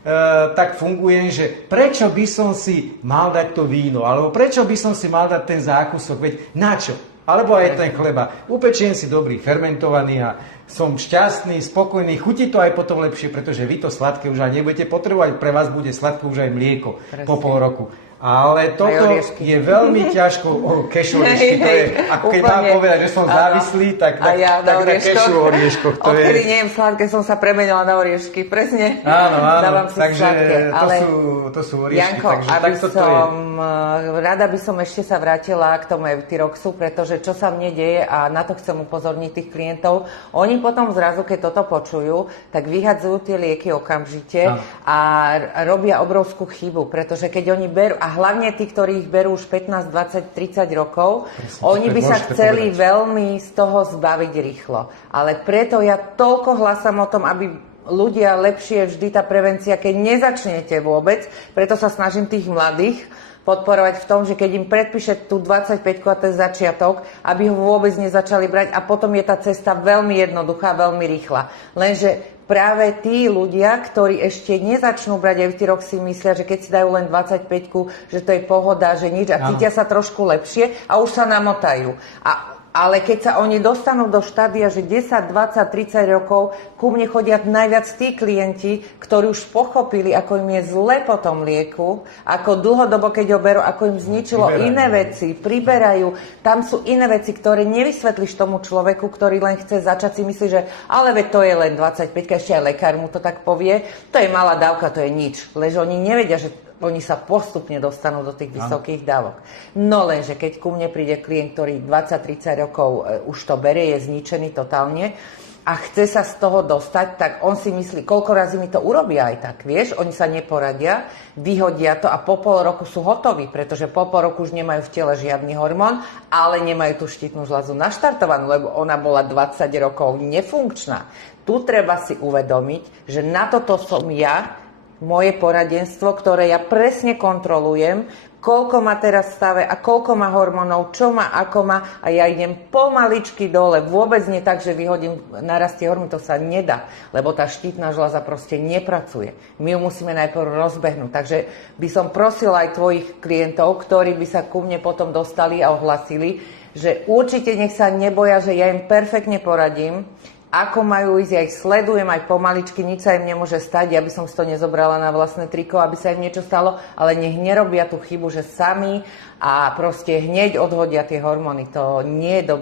tak fungujem, že prečo by som si mal dať to víno, alebo prečo by som si mal dať ten zákusok, veď na čo? Alebo aj ten chleba. Upečiem si dobrý, fermentovaný a som šťastný, spokojný, chutí to aj potom lepšie, pretože vy to sladké už aj nebudete potrebovať, pre vás bude sladké už aj mlieko po pol roku. Ale toto je veľmi ťažko. Kešu oriešky, to je, ako keď mám povedať, že som závislý, tak ja na kešu orieškoch. Odkedy neviem sladké, som sa premenila na oriešky, presne. Áno, dávam si takže sladké. Ale to sú oriešky. Janko, takže rada by som ešte sa vrátila k tomu Eutiroxu, pretože čo sa mne deje, a na to chcem upozorniť tých klientov, oni potom zrazu, keď toto počujú, tak vyhadzujú tie lieky okamžite a robia obrovskú chybu, pretože keď oni berú, a hlavne tí, ktorí ich berú už 15, 20, 30 rokov, oni by sa chceli veľmi z toho zbaviť rýchlo. Ale preto ja toľko hlasám o tom, aby ľudia lepšie vždy tá prevencia, keď nezačnete vôbec, preto sa snažím tých mladých podporovať v tom, že keď im predpíše tú 25 a ten začiatok, aby ho vôbec nezačali brať a potom je tá cesta veľmi jednoduchá, veľmi rýchla. Lenže práve tí ľudia, ktorí ešte nezačnú brať Eutirox, si myslia, že keď si dajú len 25, že to je pohoda, že nič a cítia sa trošku lepšie a už sa namotajú. Ale keď sa oni dostanú do štádia, že 10, 20, 30 rokov, ku mne chodia najviac tí klienti, ktorí už pochopili, ako im je zle po tom lieku, ako dlhodobo, keď ho berú, ako im zničilo iné veci, priberajú. Tam sú iné veci, ktoré nevysvetlíš tomu človeku, ktorý len chce začať, si myslí, že ale veď to je len 25, ešte aj lekár mu to tak povie, to je malá dávka, to je nič. Leže oni nevedia, že oni sa postupne dostanú do tých vysokých dávok. No lenže keď ku mne príde klient, ktorý 20-30 rokov už to berie, je zničený totálne a chce sa z toho dostať, tak on si myslí, koľko razy mi to urobia aj tak, vieš, oni sa neporadia, vyhodia to a po pol roku sú hotoví, pretože po pol roku už nemajú v tele žiadny hormón, ale nemajú tú štítnu žľazu naštartovanú, lebo ona bola 20 rokov nefunkčná. Tu treba si uvedomiť, že na toto som ja, moje poradenstvo, ktoré ja presne kontrolujem, koľko má teraz v stave a koľko má hormónov, čo má, ako má a ja idem pomaličky dole, vôbec nie tak, že vyhodím naraz tie hormóny, to sa nedá, lebo tá štítna žľaza proste nepracuje. My ju musíme najprv rozbehnúť, takže by som prosila aj tvojich klientov, ktorí by sa ku mne potom dostali a ohlasili, že určite nech sa neboja, že ja im perfektne poradím, ako majú ísť, ja ich sledujem aj pomaličky, nič sa im nemôže stať, ja by som si to nezobrala na vlastné triko, aby sa im niečo stalo, ale nech nerobia tú chybu, že sami a proste hneď odhodia tie hormóny. To nie je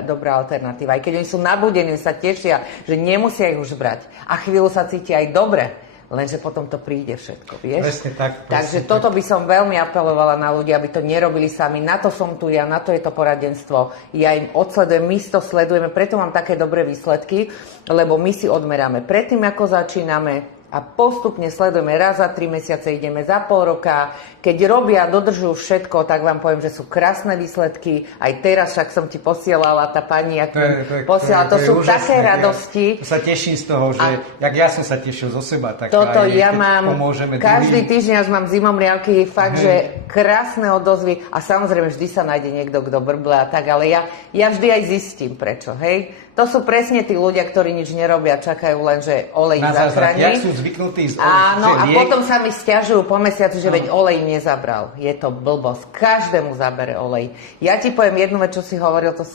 dobrá alternatíva. Aj keď oni sú nabudení, sa tešia, že nemusia ich už brať a chvíľu sa cítia aj dobre. Lenže potom to príde všetko, vieš? Presne tak. Takže toto by som veľmi apelovala na ľudí, aby to nerobili sami. Na to som tu ja, na to je to poradenstvo. Ja im odsledujem, my si to sledujeme, preto mám také dobré výsledky, lebo my si odmeráme predtým, ako začíname, A postupne sledujeme, raz za 3 mesiace ideme, za pol roka. Keď robia, dodržujú všetko, tak vám poviem, že sú krásne výsledky. Aj teraz však som ti posielala, tá pani, to sú úžasné. také radosti. Ja sa teším z toho, že jak ja som sa tešil zo seba, tak toto aj ja mám, každý týždeň až mám zimomriavky, fakt, že krásne odozvy. A samozrejme, vždy sa nájde niekto, kto brble a tak, ale ja vždy aj zistím, prečo, hej. To sú presne tí ľudia, ktorí nič nerobia, čakajú len, že olej zachráni. Jak sú zvyknutí áno, a potom sa mi sťažujú po mesiacu, že veď olej nezabral. Je to blbosť. Každému zabere olej. Ja ti poviem jednu vec, čo si hovoril, to,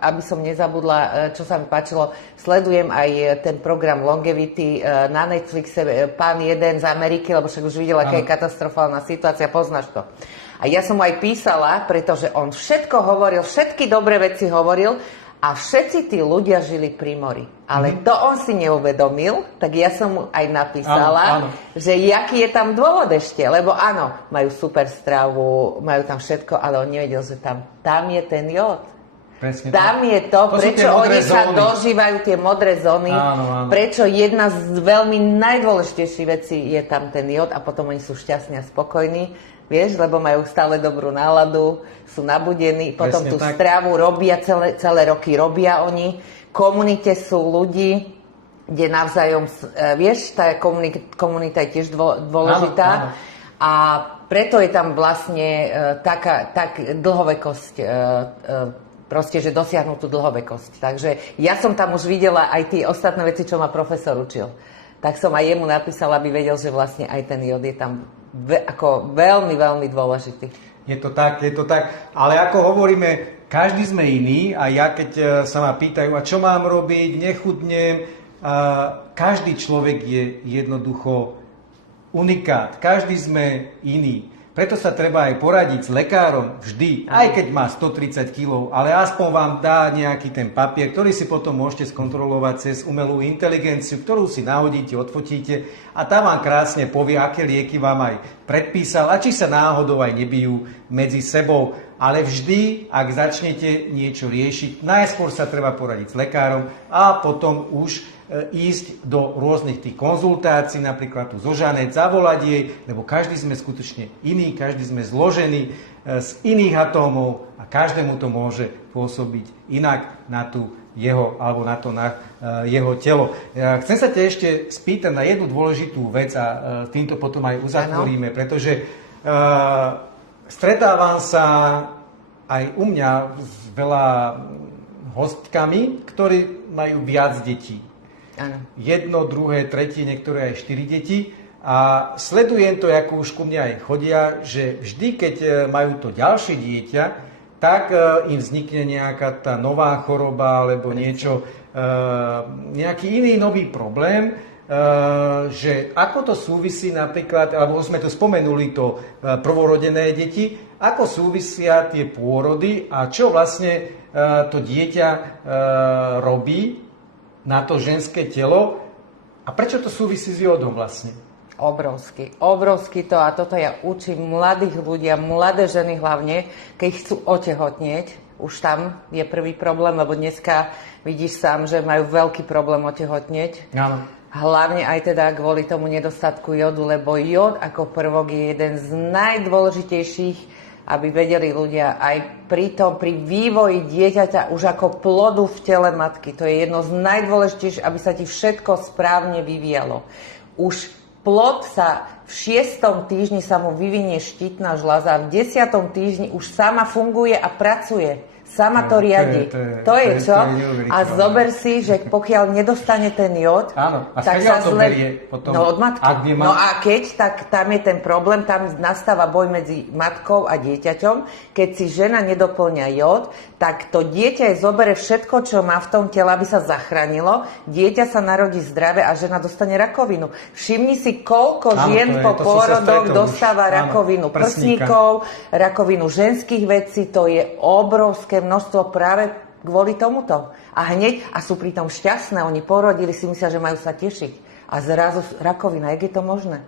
aby som nezabudla, čo sa mi páčilo. Sledujem aj ten program Longevity na Netflixe, pán jeden z Ameriky, lebo však už videl, aká je katastrofálna situácia, poznáš to. A ja som mu aj písala, pretože on všetko hovoril, všetky dobré veci hovoril, a všetci tí ľudia žili pri mori. Ale to on si neuvedomil, tak ja som mu aj napísala, že jaký je tam dôvod ešte. Lebo áno, majú super stravu, majú tam všetko, ale on nevedel, že tam je ten jód. Presne tam je to prečo oni sa dožívajú tie modré zóny, prečo jedna z veľmi najdôležitejších vecí je tam ten jód a potom oni sú šťastní a spokojní. Vieš, lebo majú stále dobrú náladu, sú nabudení, potom tú stravu robia, celé roky robia oni. V komunite sú ľudí, kde navzájom, vieš, tá komunita je tiež dôležitá. Áno. A preto je tam vlastne tak dlhovekosť, proste, že dosiahnu tú dlhovekosť. Takže ja som tam už videla aj tie ostatné veci, čo ma profesor učil. Tak som aj jemu napísala, aby vedel, že vlastne aj ten jód je tam ako veľmi, veľmi dôležitý. Je to tak. Ale ako hovoríme, každý sme iný a ja keď sa ma pýtajú, a čo mám robiť, nechudnem, každý človek je jednoducho unikát. Každý sme iný. Preto sa treba aj poradiť s lekárom vždy, aj keď má 130 kg, ale aspoň vám dá nejaký ten papier, ktorý si potom môžete skontrolovať cez umelú inteligenciu, ktorú si nahodíte, odfotíte a tá vám krásne povie, aké lieky vám aj predpísal a či sa náhodou aj nebijú medzi sebou. Ale vždy, ak začnete niečo riešiť, najskôr sa treba poradiť s lekárom a potom už ísť do rôznych tých konzultácií, napríklad tu zo Žanet, zavolať jej, lebo každý sme skutočne iný, každý sme zložený z iných atómov a každému to môže pôsobiť inak na tú jeho, alebo na to na jeho telo. Chcem sa ťa ešte spýtať na jednu dôležitú vec a týmto potom aj uzatvoríme, pretože stretávam sa aj u mňa s veľa hostkami, ktorí majú viac detí. Ano. 1, 2, 3, niektoré aj 4 deti a sledujem to, ako už ku mne aj chodia, že vždy, keď majú to ďalšie dieťa, tak im vznikne nejaká tá nová choroba alebo niečo, nejaký iný nový problém, že ako to súvisí napríklad, alebo sme to spomenuli, to prvorodené deti, ako súvisia tie pôrody a čo vlastne to dieťa robí na to ženské telo a prečo to súvisí s jódom vlastne? Obrovský to a toto ja učím mladých ľudí, mladé ženy hlavne, keď chcú otehotnieť, už tam je prvý problém, lebo dneska vidíš sám, že majú veľký problém otehotnieť. Áno. Hlavne aj teda kvôli tomu nedostatku jódu, lebo jód ako prvok je jeden z najdôležitejších, aby vedeli ľudia aj pri vývoji dieťaťa už ako plodu v tele matky. To je jedno z najdôležitejších, aby sa ti všetko správne vyvíjalo. Už plod sa v 6. týždni sa mu vyvinie štítna žľaza, v 10. týždni už sama funguje a pracuje. Sama to riadi. To je čo? A zober si, že pokiaľ nedostane ten jód, áno, a tak sa to berie potom? No od matky. No a keď, tak tam je ten problém, tam nastáva boj medzi matkou a dieťaťom. Keď si žena nedoplňa jód, tak to dieťa zobere všetko, čo má v tom tele, aby sa zachránilo. Dieťa sa narodí zdravé a žena dostane rakovinu. Všimni si, koľko žien po pôrodoch dostáva rakovinu prsníkov, rakovinu ženských vecí. To je obrovské množstvo práve kvôli tomuto. A sú pritom šťastné, oni porodili, si myslia, že majú sa tešiť. A zrazu rakovina, jak je to možné?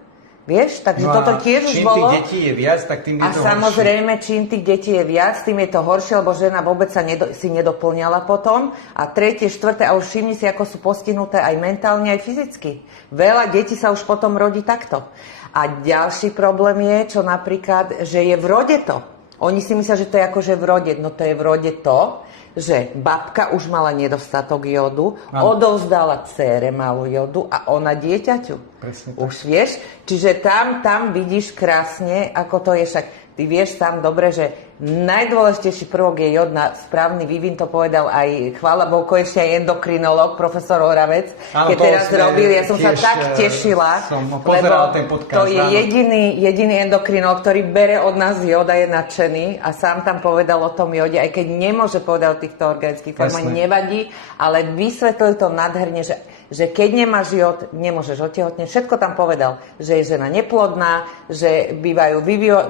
Vieš, takže No toto a tiež už čím bolo. tých detí je viac, tak tým je A to samozrejme, čím tých detí je viac, tým je to horšie, lebo žena vôbec sa si nedoplňala potom. A tretie, štvrté, a už všimni si, ako sú postihnuté aj mentálne, aj fyzicky. Veľa detí sa už potom rodí takto. A ďalší problém je, čo napríklad, že je v rode to. Oni si myslia, že to je akože v rode. No to je v rode to, že babka už mala nedostatok jodu, odovzdala dcére malú jodu a ona dieťaťu. Presne tak. Už vieš? Čiže tam vidíš krásne, ako to je však. Ty vieš sám dobre, že najdôležitejší prvok je jod na správny vývin, to povedal aj, chvála Bohu, konečne aj endokrinológ, profesor Oravec, áno, keď teraz robil, ja som sa tiež, tak tešila, som pozeral ten podcast, to je jediný endokrinológ, ktorý bere od nás jod a je nadšený a sám tam povedal o tom jode, aj keď nemôže povedať o týchto organických formách, nevadí, ale vysvetlil to nádherne, že keď nemáš jod, nemôžeš otehotnieť. Všetko tam povedal, že je žena neplodná, že bývajú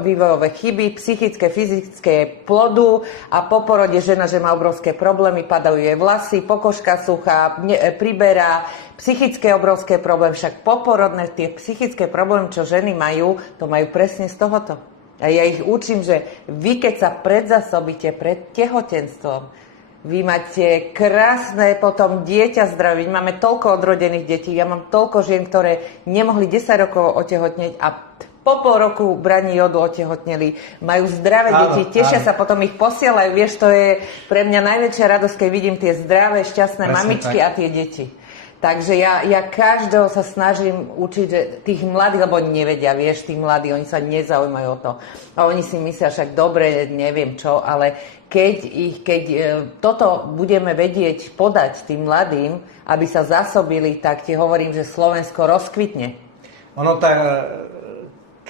vývojové chyby, psychické, fyzické plodu a po porode žena, že má obrovské problémy, padajú jej vlasy, pokožka suchá, priberá, psychické obrovské problémy, však poporodné tie psychické problémy, čo ženy majú, to majú presne z tohoto. A ja ich učím, že vy, keď sa predzasobíte pred tehotenstvom, vy máte krásne potom dieťa zdravé. Máme toľko odrodených detí. Ja mám toľko žien, ktoré nemohli 10 rokov otehotneť a po pol roku braní jodu otehotneli. Majú zdravé deti, tešia sa, potom ich posielajú. Vieš, to je pre mňa najväčšia radosť, keď vidím tie zdravé, šťastné mamičky a tie deti. Takže ja každého sa snažím učiť, že tých mladých, lebo oni nevedia, vieš, tí mladí, oni sa nezaujímajú o to. A oni si myslia, však dobre, neviem čo, ale keď toto budeme vedieť podať tým mladým, aby sa zasobili, tak ti hovorím, že Slovensko rozkvitne. Ono, tá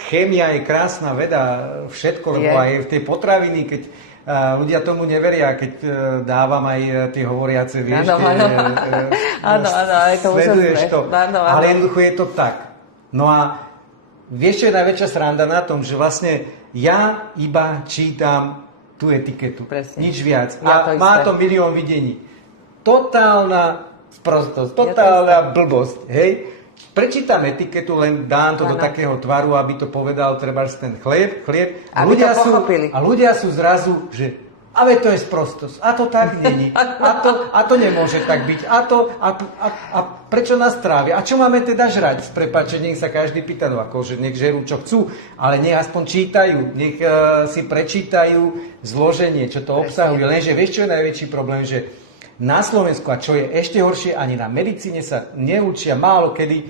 chémia je krásna veda, všetko, lebo aj v tej potraviny, keď ľudia tomu neveria, keď dávam aj tie hovoriace, vieš, sleduješ to. Ale jednoducho je to tak. No a vieš, čo je najväčšia sranda na tom, že vlastne ja iba čítam tú etiketu. Presne. Nič viac. A má to milión videní. Totálna sprostosť, totálna blbosť. Hej? Prečítam etiketu, len dám to do takého tvaru, aby to povedal trebárs ten chlieb. A ľudia sú zrazu, že ale to je sprostosť. A to tak není. A to nemôže tak byť. A prečo nás trávia? A čo máme teda žrať? S prepáčením sa každý pýta, no akože nech žerú čo chcú, ale nech aspoň čítajú, nech si prečítajú zloženie, čo to obsahuje. Lenže vieš, čo je najväčší problém, že na Slovensku, a čo je ešte horšie, ani na medicíne sa neučia málo kedy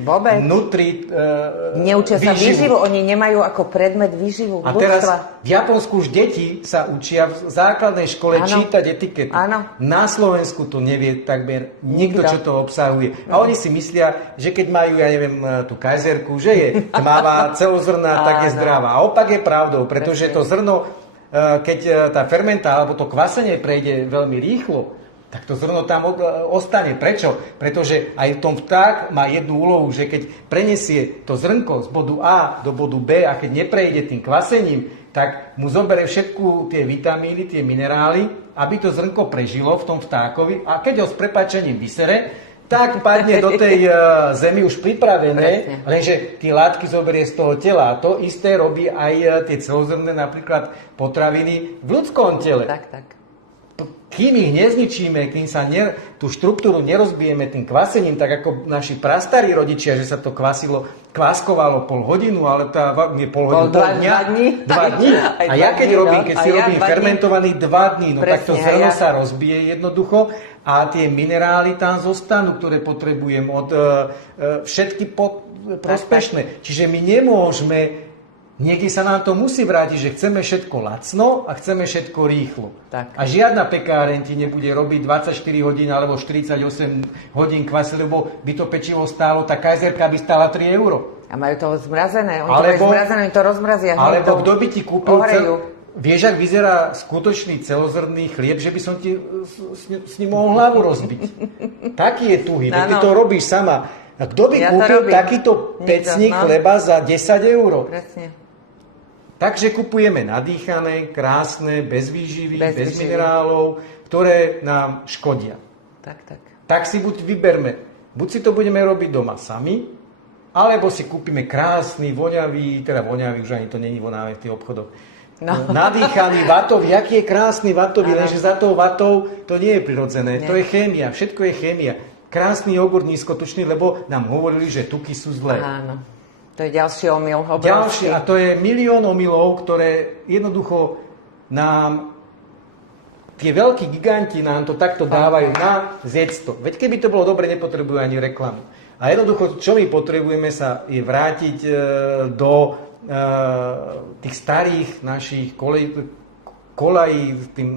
neučia sa výživu, oni nemajú ako predmet výživu. A teraz v Japonsku už deti sa učia v základnej škole čítať etiketu. Áno. Na Slovensku to nevie takmer nikto, čo to obsahuje. A oni si myslia, že keď majú, ja neviem, tú kajzerku, že je tmavá, celozrná, tak je zdravá. A opak je pravdou, pretože to zrno, keď tá fermenta alebo to kvasenie prejde veľmi rýchlo, tak to zrno tam ostane. Prečo? Pretože aj v tom vták má jednu úlohu, že keď prenesie to zrnko z bodu A do bodu B a keď neprejde tým kvasením, tak mu zoberie všetky tie vitamíny, tie minerály, aby to zrnko prežilo v tom vtákovi a keď ho s prepáčením vysere, tak padne do tej zemi už pripravené, lenže tie látky zoberie z toho tela. A to isté robí aj tie celozrnné napríklad potraviny v ľudskom tele. Tak. Kým ich nezničíme, kým sa tú štruktúru nerozbijeme tým kvasením, tak ako naši prastarí rodičia, že sa to kváskovalo pol hodinu, ale pol dňa. A ja keď si robím fermentovaný 2 dní, no tak to zrno sa rozbije jednoducho a tie minerály tam zostanú, ktoré potrebujem od všetky prospešné. Čiže my nemôžeme. Niekde sa nám to musí vrátiť, že chceme všetko lacno a chceme všetko rýchlo. Tak. A žiadna pekáreň ti nebude robiť 24 hodín alebo 48 hodín kvasy, lebo by to pečivo stálo, tá kajzerka by stála 3 euro. A majú to zmrazené, oni to majú zmrazené, oni to rozmrazia. Alebo kto by ti kúpil vieš, ak vyzerá skutočný celozrný chlieb, že by som ti s ním mohol hlavu rozbiť. Taký je tuhý, ty to robíš sama. A kto by kúpil takýto pecník chleba za 10 eur? Presne. Takže kupujeme nadýchané, krásne, bez výživy, bez minerálov, ktoré nám škodia. Tak si buď vyberme, buď si to budeme robiť doma sami, alebo si kúpime krásny, voňavý, už ani to není voňavé v tých obchodoch, nadýchaný vatový, aký je krásny vatový, lenže za tou vatou to nie je prirodzené, to je chémia, všetko je chémia. Krásny jogurt nízkotučný, lebo nám hovorili, že tuky sú zlé. Áno, to je ďalší omyl. Ďalší, a to je milión omylov, ktoré jednoducho nám tie veľkí giganti nám to takto dávajú na zjedstvo. Veď keby to bolo dobre, nepotrebujú ani reklamu. A jednoducho, čo my potrebujeme sa je vrátiť do tých starých našich kolají, tým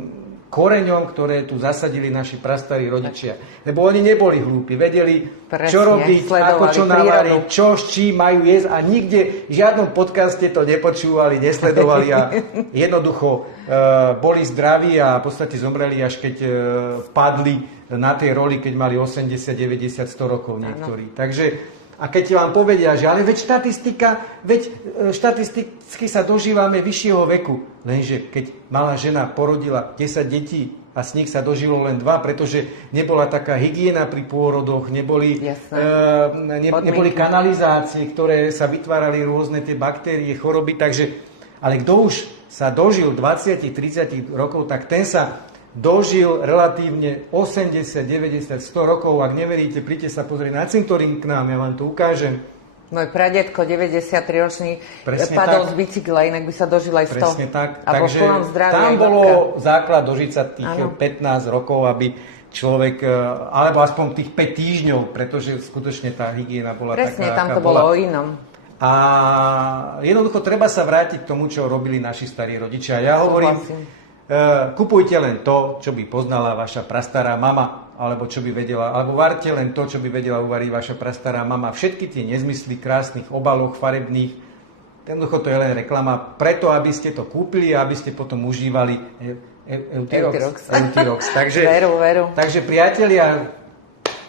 koreňom, ktoré tu zasadili naši prastarí rodičia. Lebo oni neboli hlúpi, vedeli, čo robiť, ako čo navariť, čo s čím majú jesť a nikde v žiadnom podcaste to nepočúvali, nesledovali a jednoducho boli zdraví a v podstate zomreli, až keď padli na tej roli, keď mali 80, 90, 100 rokov niektorí. Takže, a keď vám povedia, že ale veď štatisticky sa dožívame vyššieho veku. Lenže keď malá žena porodila 10 detí a z nich sa dožilo len 2, pretože nebola taká hygiena pri pôrodoch, neboli kanalizácie, ktoré sa vytvárali rôzne tie baktérie, choroby. Takže, ale kto už sa dožil 20, 30 rokov, tak ten sa dožil relatívne 80, 90, 100 rokov. Ak neveríte, príďte sa pozrieť na cintorín k nám, ja vám to ukážem. Môj pradedko, 93-ročný, padol z bicykla, inak by sa dožil aj 100. Presne tak. A takže tam bolo základ dožiť sa tých 15 rokov, aby človek, alebo aspoň tých 5 týždňov, pretože skutočne tá hygiena bola presne, taká, tam to bolo o inom. A jednoducho treba sa vrátiť k tomu, čo robili naši starí rodičia. Ja hovorím, kupujte len to, čo by poznala vaša prastará mama, alebo čo by vedela, alebo varte len to, čo by vedela uvariť vaša prastará mama. Všetky tie nezmysly krásnych obaloch, farebných, jednoducho to je len reklama, preto, aby ste to kúpili a aby ste potom užívali Eutirox. Veru. Takže priatelia,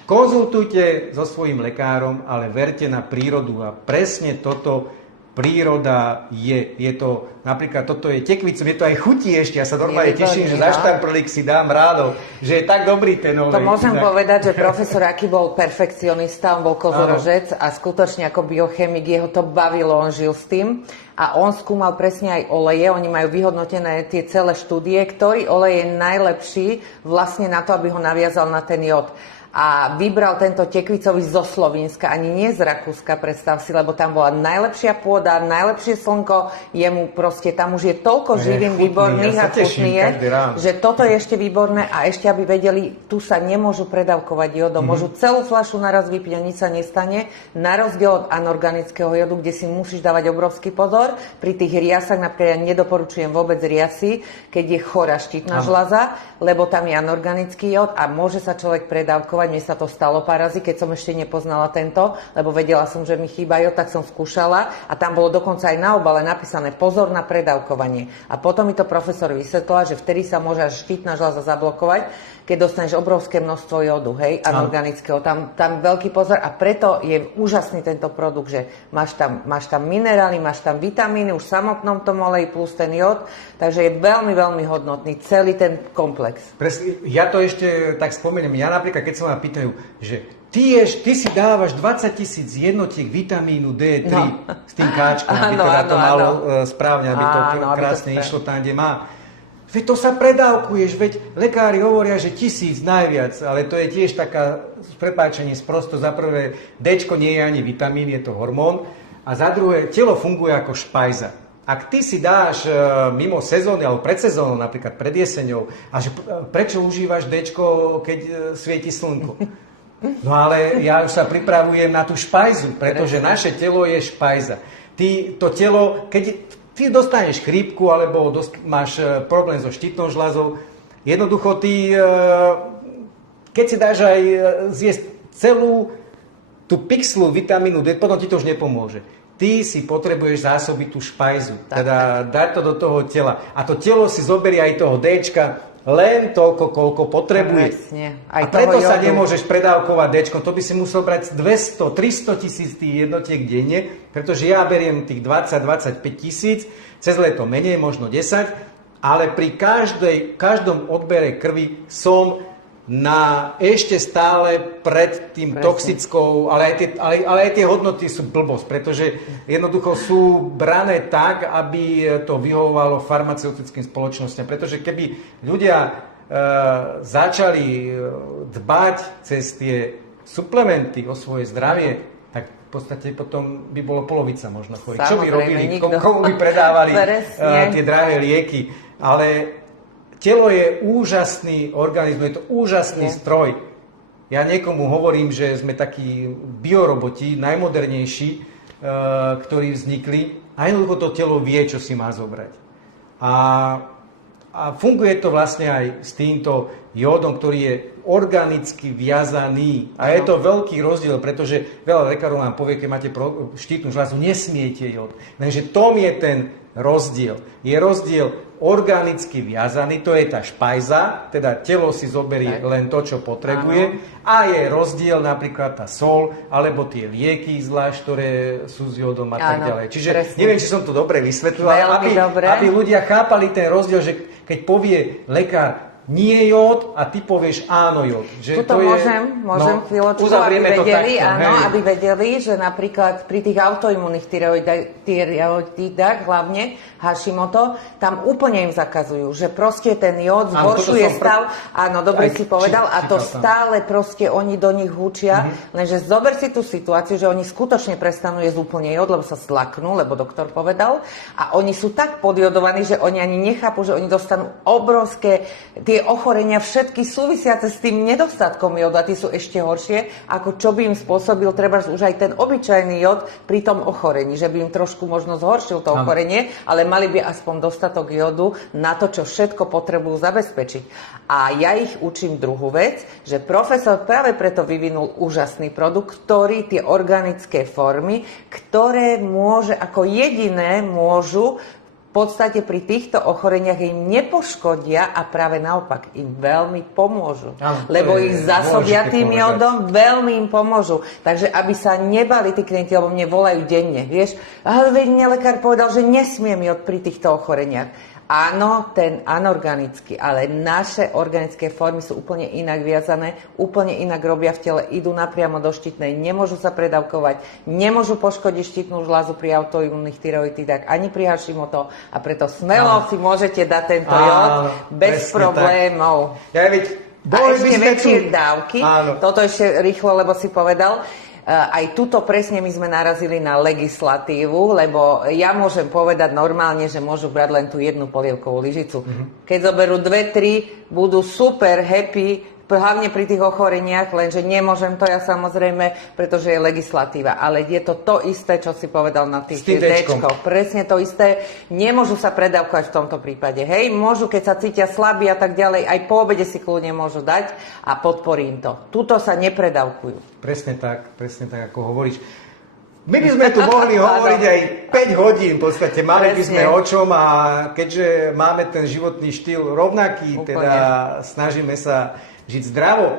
konzultujte so svojím lekárom, ale verte na prírodu a presne toto príroda je to, napríklad toto je tekvica, mne to aj chutí ešte, ja sa normálne teším, že za štamprlík si dám ráno, že je tak dobrý ten olej. To môžem povedať, že profesor Aký bol perfekcionista, on bol kozorožec a skutočne ako biochemik jeho to bavilo, on žil s tým a on skúmal presne aj oleje, oni majú vyhodnotené tie celé štúdie, ktorý olej je najlepší vlastne na to, aby ho naviazal na ten jód. A vybral tento tekvicový zo Slovenska, ani nie z Rakúska, predstav si, lebo tam bola najlepšia pôda, najlepšie slnko, jemu proste, tam už je toľko živín výborných a chutný je, že toto je ešte výborné a ešte, aby vedeli, tu sa nemôžu predávkovať jodom, môžu celú fľašu naraz vypiť a nič sa nestane, na rozdiel od anorganického jodu, kde si musíš dávať obrovský pozor, pri tých riasach, napríklad ja nedoporučujem vôbec riasy, keď je chorá štítna žľaza, lebo tam je anorganický jod a môže sa človek predávkovať. Mne sa to stalo pár razy, keď som ešte nepoznala tento, lebo vedela som, že mi chýba jod, tak som skúšala a tam bolo dokonca aj na obale napísané pozor na predávkovanie. A potom mi to profesor vysvetlila, že vtedy sa môže až štítna žľaza zablokovať, keď dostaneš obrovské množstvo jodu, hej, anorganického. Tam veľký pozor a preto je úžasný tento produkt, že máš tam minerály, máš tam vitamíny už v samotnom tom oleji plus ten jod, takže je veľmi, veľmi hodnotný celý ten komplex. Presne, ja to ešte tak spomeniem. Ja napríklad, keď sa ma pýtajú, že ty si dávaš 20 000 jednotiek vitamínu D3 s tým káčkom, aby teda to malo správne, aby to krásne išlo tam, kde má. Veď to sa predávkuješ, veď lekári hovoria, že 1000 najviac, ale to je tiež taká, s prepáčením, sprosto. Za prvé, Dčko nie je ani vitamín, je to hormón. A za druhé, telo funguje ako špajza. Ak ty si dáš mimo sezóny, alebo pred sezónou, napríklad pred jeseňou, a že prečo užívaš Dčko, keď svieti slnko? No ale ja už sa pripravujem na tú špajzu, pretože naše telo je špajza. To telo, keď ty dostaneš chrípku alebo máš problém so štítnou žľazou, jednoducho ty, keď si dáš aj zjesť celú tú pixlu vitamínu D, potom ti to už nepomôže. Ty si potrebuješ zásobiť tú špajzu, teda dať to do toho tela. A to telo si zoberie aj toho Dčka len toľko, koľko potrebuje. A preto sa nemôžeš predávkovať Dčko. To by si musel brať 200, 300 tisíc tých jednotiek denne, pretože ja beriem tých 20-25 tisíc, cez leto menej, možno 10, ale pri každom odbere krvi som na ešte stále pred tým toxickou, ale aj tie hodnoty sú blbosť, pretože jednoducho sú brané tak, aby to vyhovovalo farmaceutickým spoločnostiam. Pretože keby ľudia začali dbať cez tie suplementy o svoje zdravie, tak v podstate potom by bolo polovica možno chorých. Čo by robili? Komu by predávali tie drahé lieky? Ale telo je úžasný organizmus, je to úžasný stroj. Ja niekomu hovorím, že sme takí bioroboti, najmodernejší, ktorí vznikli. A jednoducho to telo vie, čo si má zobrať. A funguje to vlastne aj s týmto jódom, ktorý je organicky viazaný. A je to veľký rozdiel, pretože veľa lekárov nám povie, keď máte štítnu žľazu, nesmiete jód. Takže tom je ten rozdiel. Je rozdiel organicky viazaný, to je tá špajza, teda telo si zoberie len to, čo potrebuje. A je rozdiel napríklad tá sol, alebo tie lieky zvlášť, ktoré sú s jódom a tak ďalej. Čiže neviem, či som to dobre vysvetlil, aby ľudia chápali ten rozdiel, že keď povie lekár nie jód a ty povieš áno jód. Tuto môžem chvíľočku, aby vedeli, že napríklad pri tých autoimunných tyroidách, hlavne Hashimoto, tam úplne im zakazujú, že proste ten jód zhoršuje stav. Áno, dobre si povedal, a to stále proste oni do nich hučia, lenže zober si tú situáciu, že oni skutočne prestanú jesť úplne jód, lebo sa zlaknú, lebo doktor povedal, a oni sú tak podjodovaní, že oni ani nechápu, že oni dostanú obrovské tie ochorenia všetky súvisiace s tým nedostatkom jódu, a tie sú ešte horšie, ako čo by im spôsobil treba už aj ten obyčajný jód pri tom ochorení, že by im trošku možno zhoršil to ochorenie, ale mali by aspoň dostatok jódu na to, čo všetko potrebujú zabezpečiť. A ja ich učím druhú vec, že profesor práve preto vyvinul úžasný produkt, ktorý tie organické formy, ktoré môže ako jediné môžu v podstate pri týchto ochoreniach im nepoškodia a práve naopak im veľmi pomôžu. Lebo ich zásobia tým jódom, veľmi im pomôžu. Takže aby sa nebali tí klienti, lebo mne volajú denne, vieš, ale mne lekár povedal, že nesmiem jód pri týchto ochoreniach. Áno, ten anorganický, ale naše organické formy sú úplne inak viazané, úplne inak robia v tele, idú napriamo do štítnej, nemôžu sa predávkovať, nemôžu poškodiť štítnu žľazu pri autoimunných tyroiditách, ani pri Hashimoto, a preto smelo si môžete dať tento jód bez problémov. Ja, a ešte väčšie dávky, toto ešte rýchlo, lebo si povedal, aj tuto presne my sme narazili na legislatívu, lebo ja môžem povedať normálne, že môžu brať len tú jednu polievkovú lyžicu. Keď zoberú 2-3, budú super happy, hlavne pri tých ochoreniach, lenže nemôžem to ja samozrejme, pretože je legislatíva. Ale je to isté, čo si povedal na tých D-čkoch. Presne to isté. Nemôžu sa predávkovať v tomto prípade. Hej, môžu, keď sa cítia slabí a tak ďalej, aj po obede si kľudne môžu dať a podporím to. Tuto sa nepredávkujú. Presne tak, ako hovoríš. My by sme tu mohli hovoriť aj 5 hodín, v podstate mali by sme o čom, a keďže máme ten životný štýl rovnaký, teda snažíme sa žiť zdravo.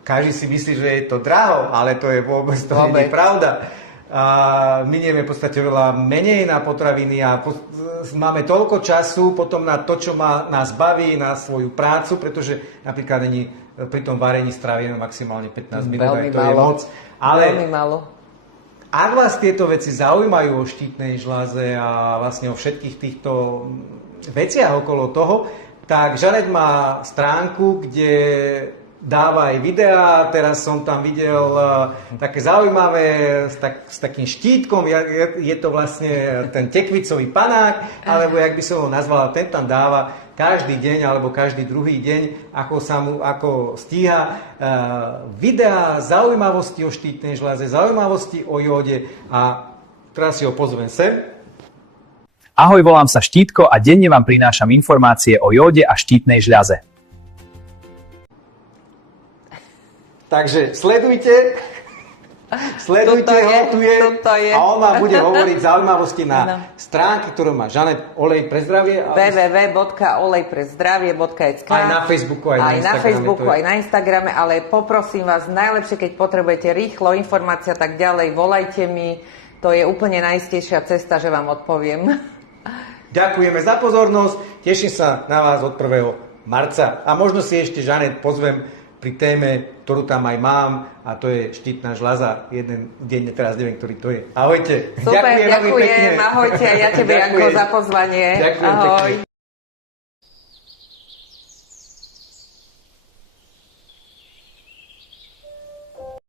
Každý si myslí, že je to draho, ale to je vôbec nie pravda. A minieme v podstate veľa menej na potraviny a máme toľko času potom na to, čo nás baví, na svoju prácu, pretože napríklad pri tom varení strávime maximálne 15 minút, to je moc. Ale veľmi málo. Ak vás tieto veci zaujímajú o štítnej žľaze a vlastne o všetkých týchto veciach okolo toho, tak Žanet má stránku, kde dáva aj videá. Teraz som tam videl také zaujímavé s takým štítkom. Je to vlastne ten tekvicový panák, alebo jak by som ho nazval, ten tam dáva každý deň alebo každý druhý deň, ako stíha videá, zaujímavosti o štítnej žľaze, zaujímavosti o jóde, a teraz si ho pozvem sem. Ahoj, volám sa Štítko a denne vám prinášam informácie o jóde a štítnej žľaze. Takže sledujte ho, tu je. A on vám bude hovoriť zaujímavosti na stránke, ktorú má Žanet, Olej pre zdravie. www.olejprezdravie.sk. Aj na Facebooku, aj na Instagrame, ale poprosím vás, najlepšie, keď potrebujete rýchlo informácia, tak ďalej, volajte mi. To je úplne najistejšia cesta, že vám odpoviem. Ďakujeme za pozornosť, teším sa na vás od 1. marca. A možno si ešte, Žanet, pozvem pri téme, ktorú tam aj mám, a to je štítna žľaza. Jeden deň, teraz neviem, ktorý to je. Ahojte. Super, Ďakujem veľmi pekne. ďakujem, ahojte, a ja tebe, Janko, za pozvanie. Ďakujem Ahoj. pekne.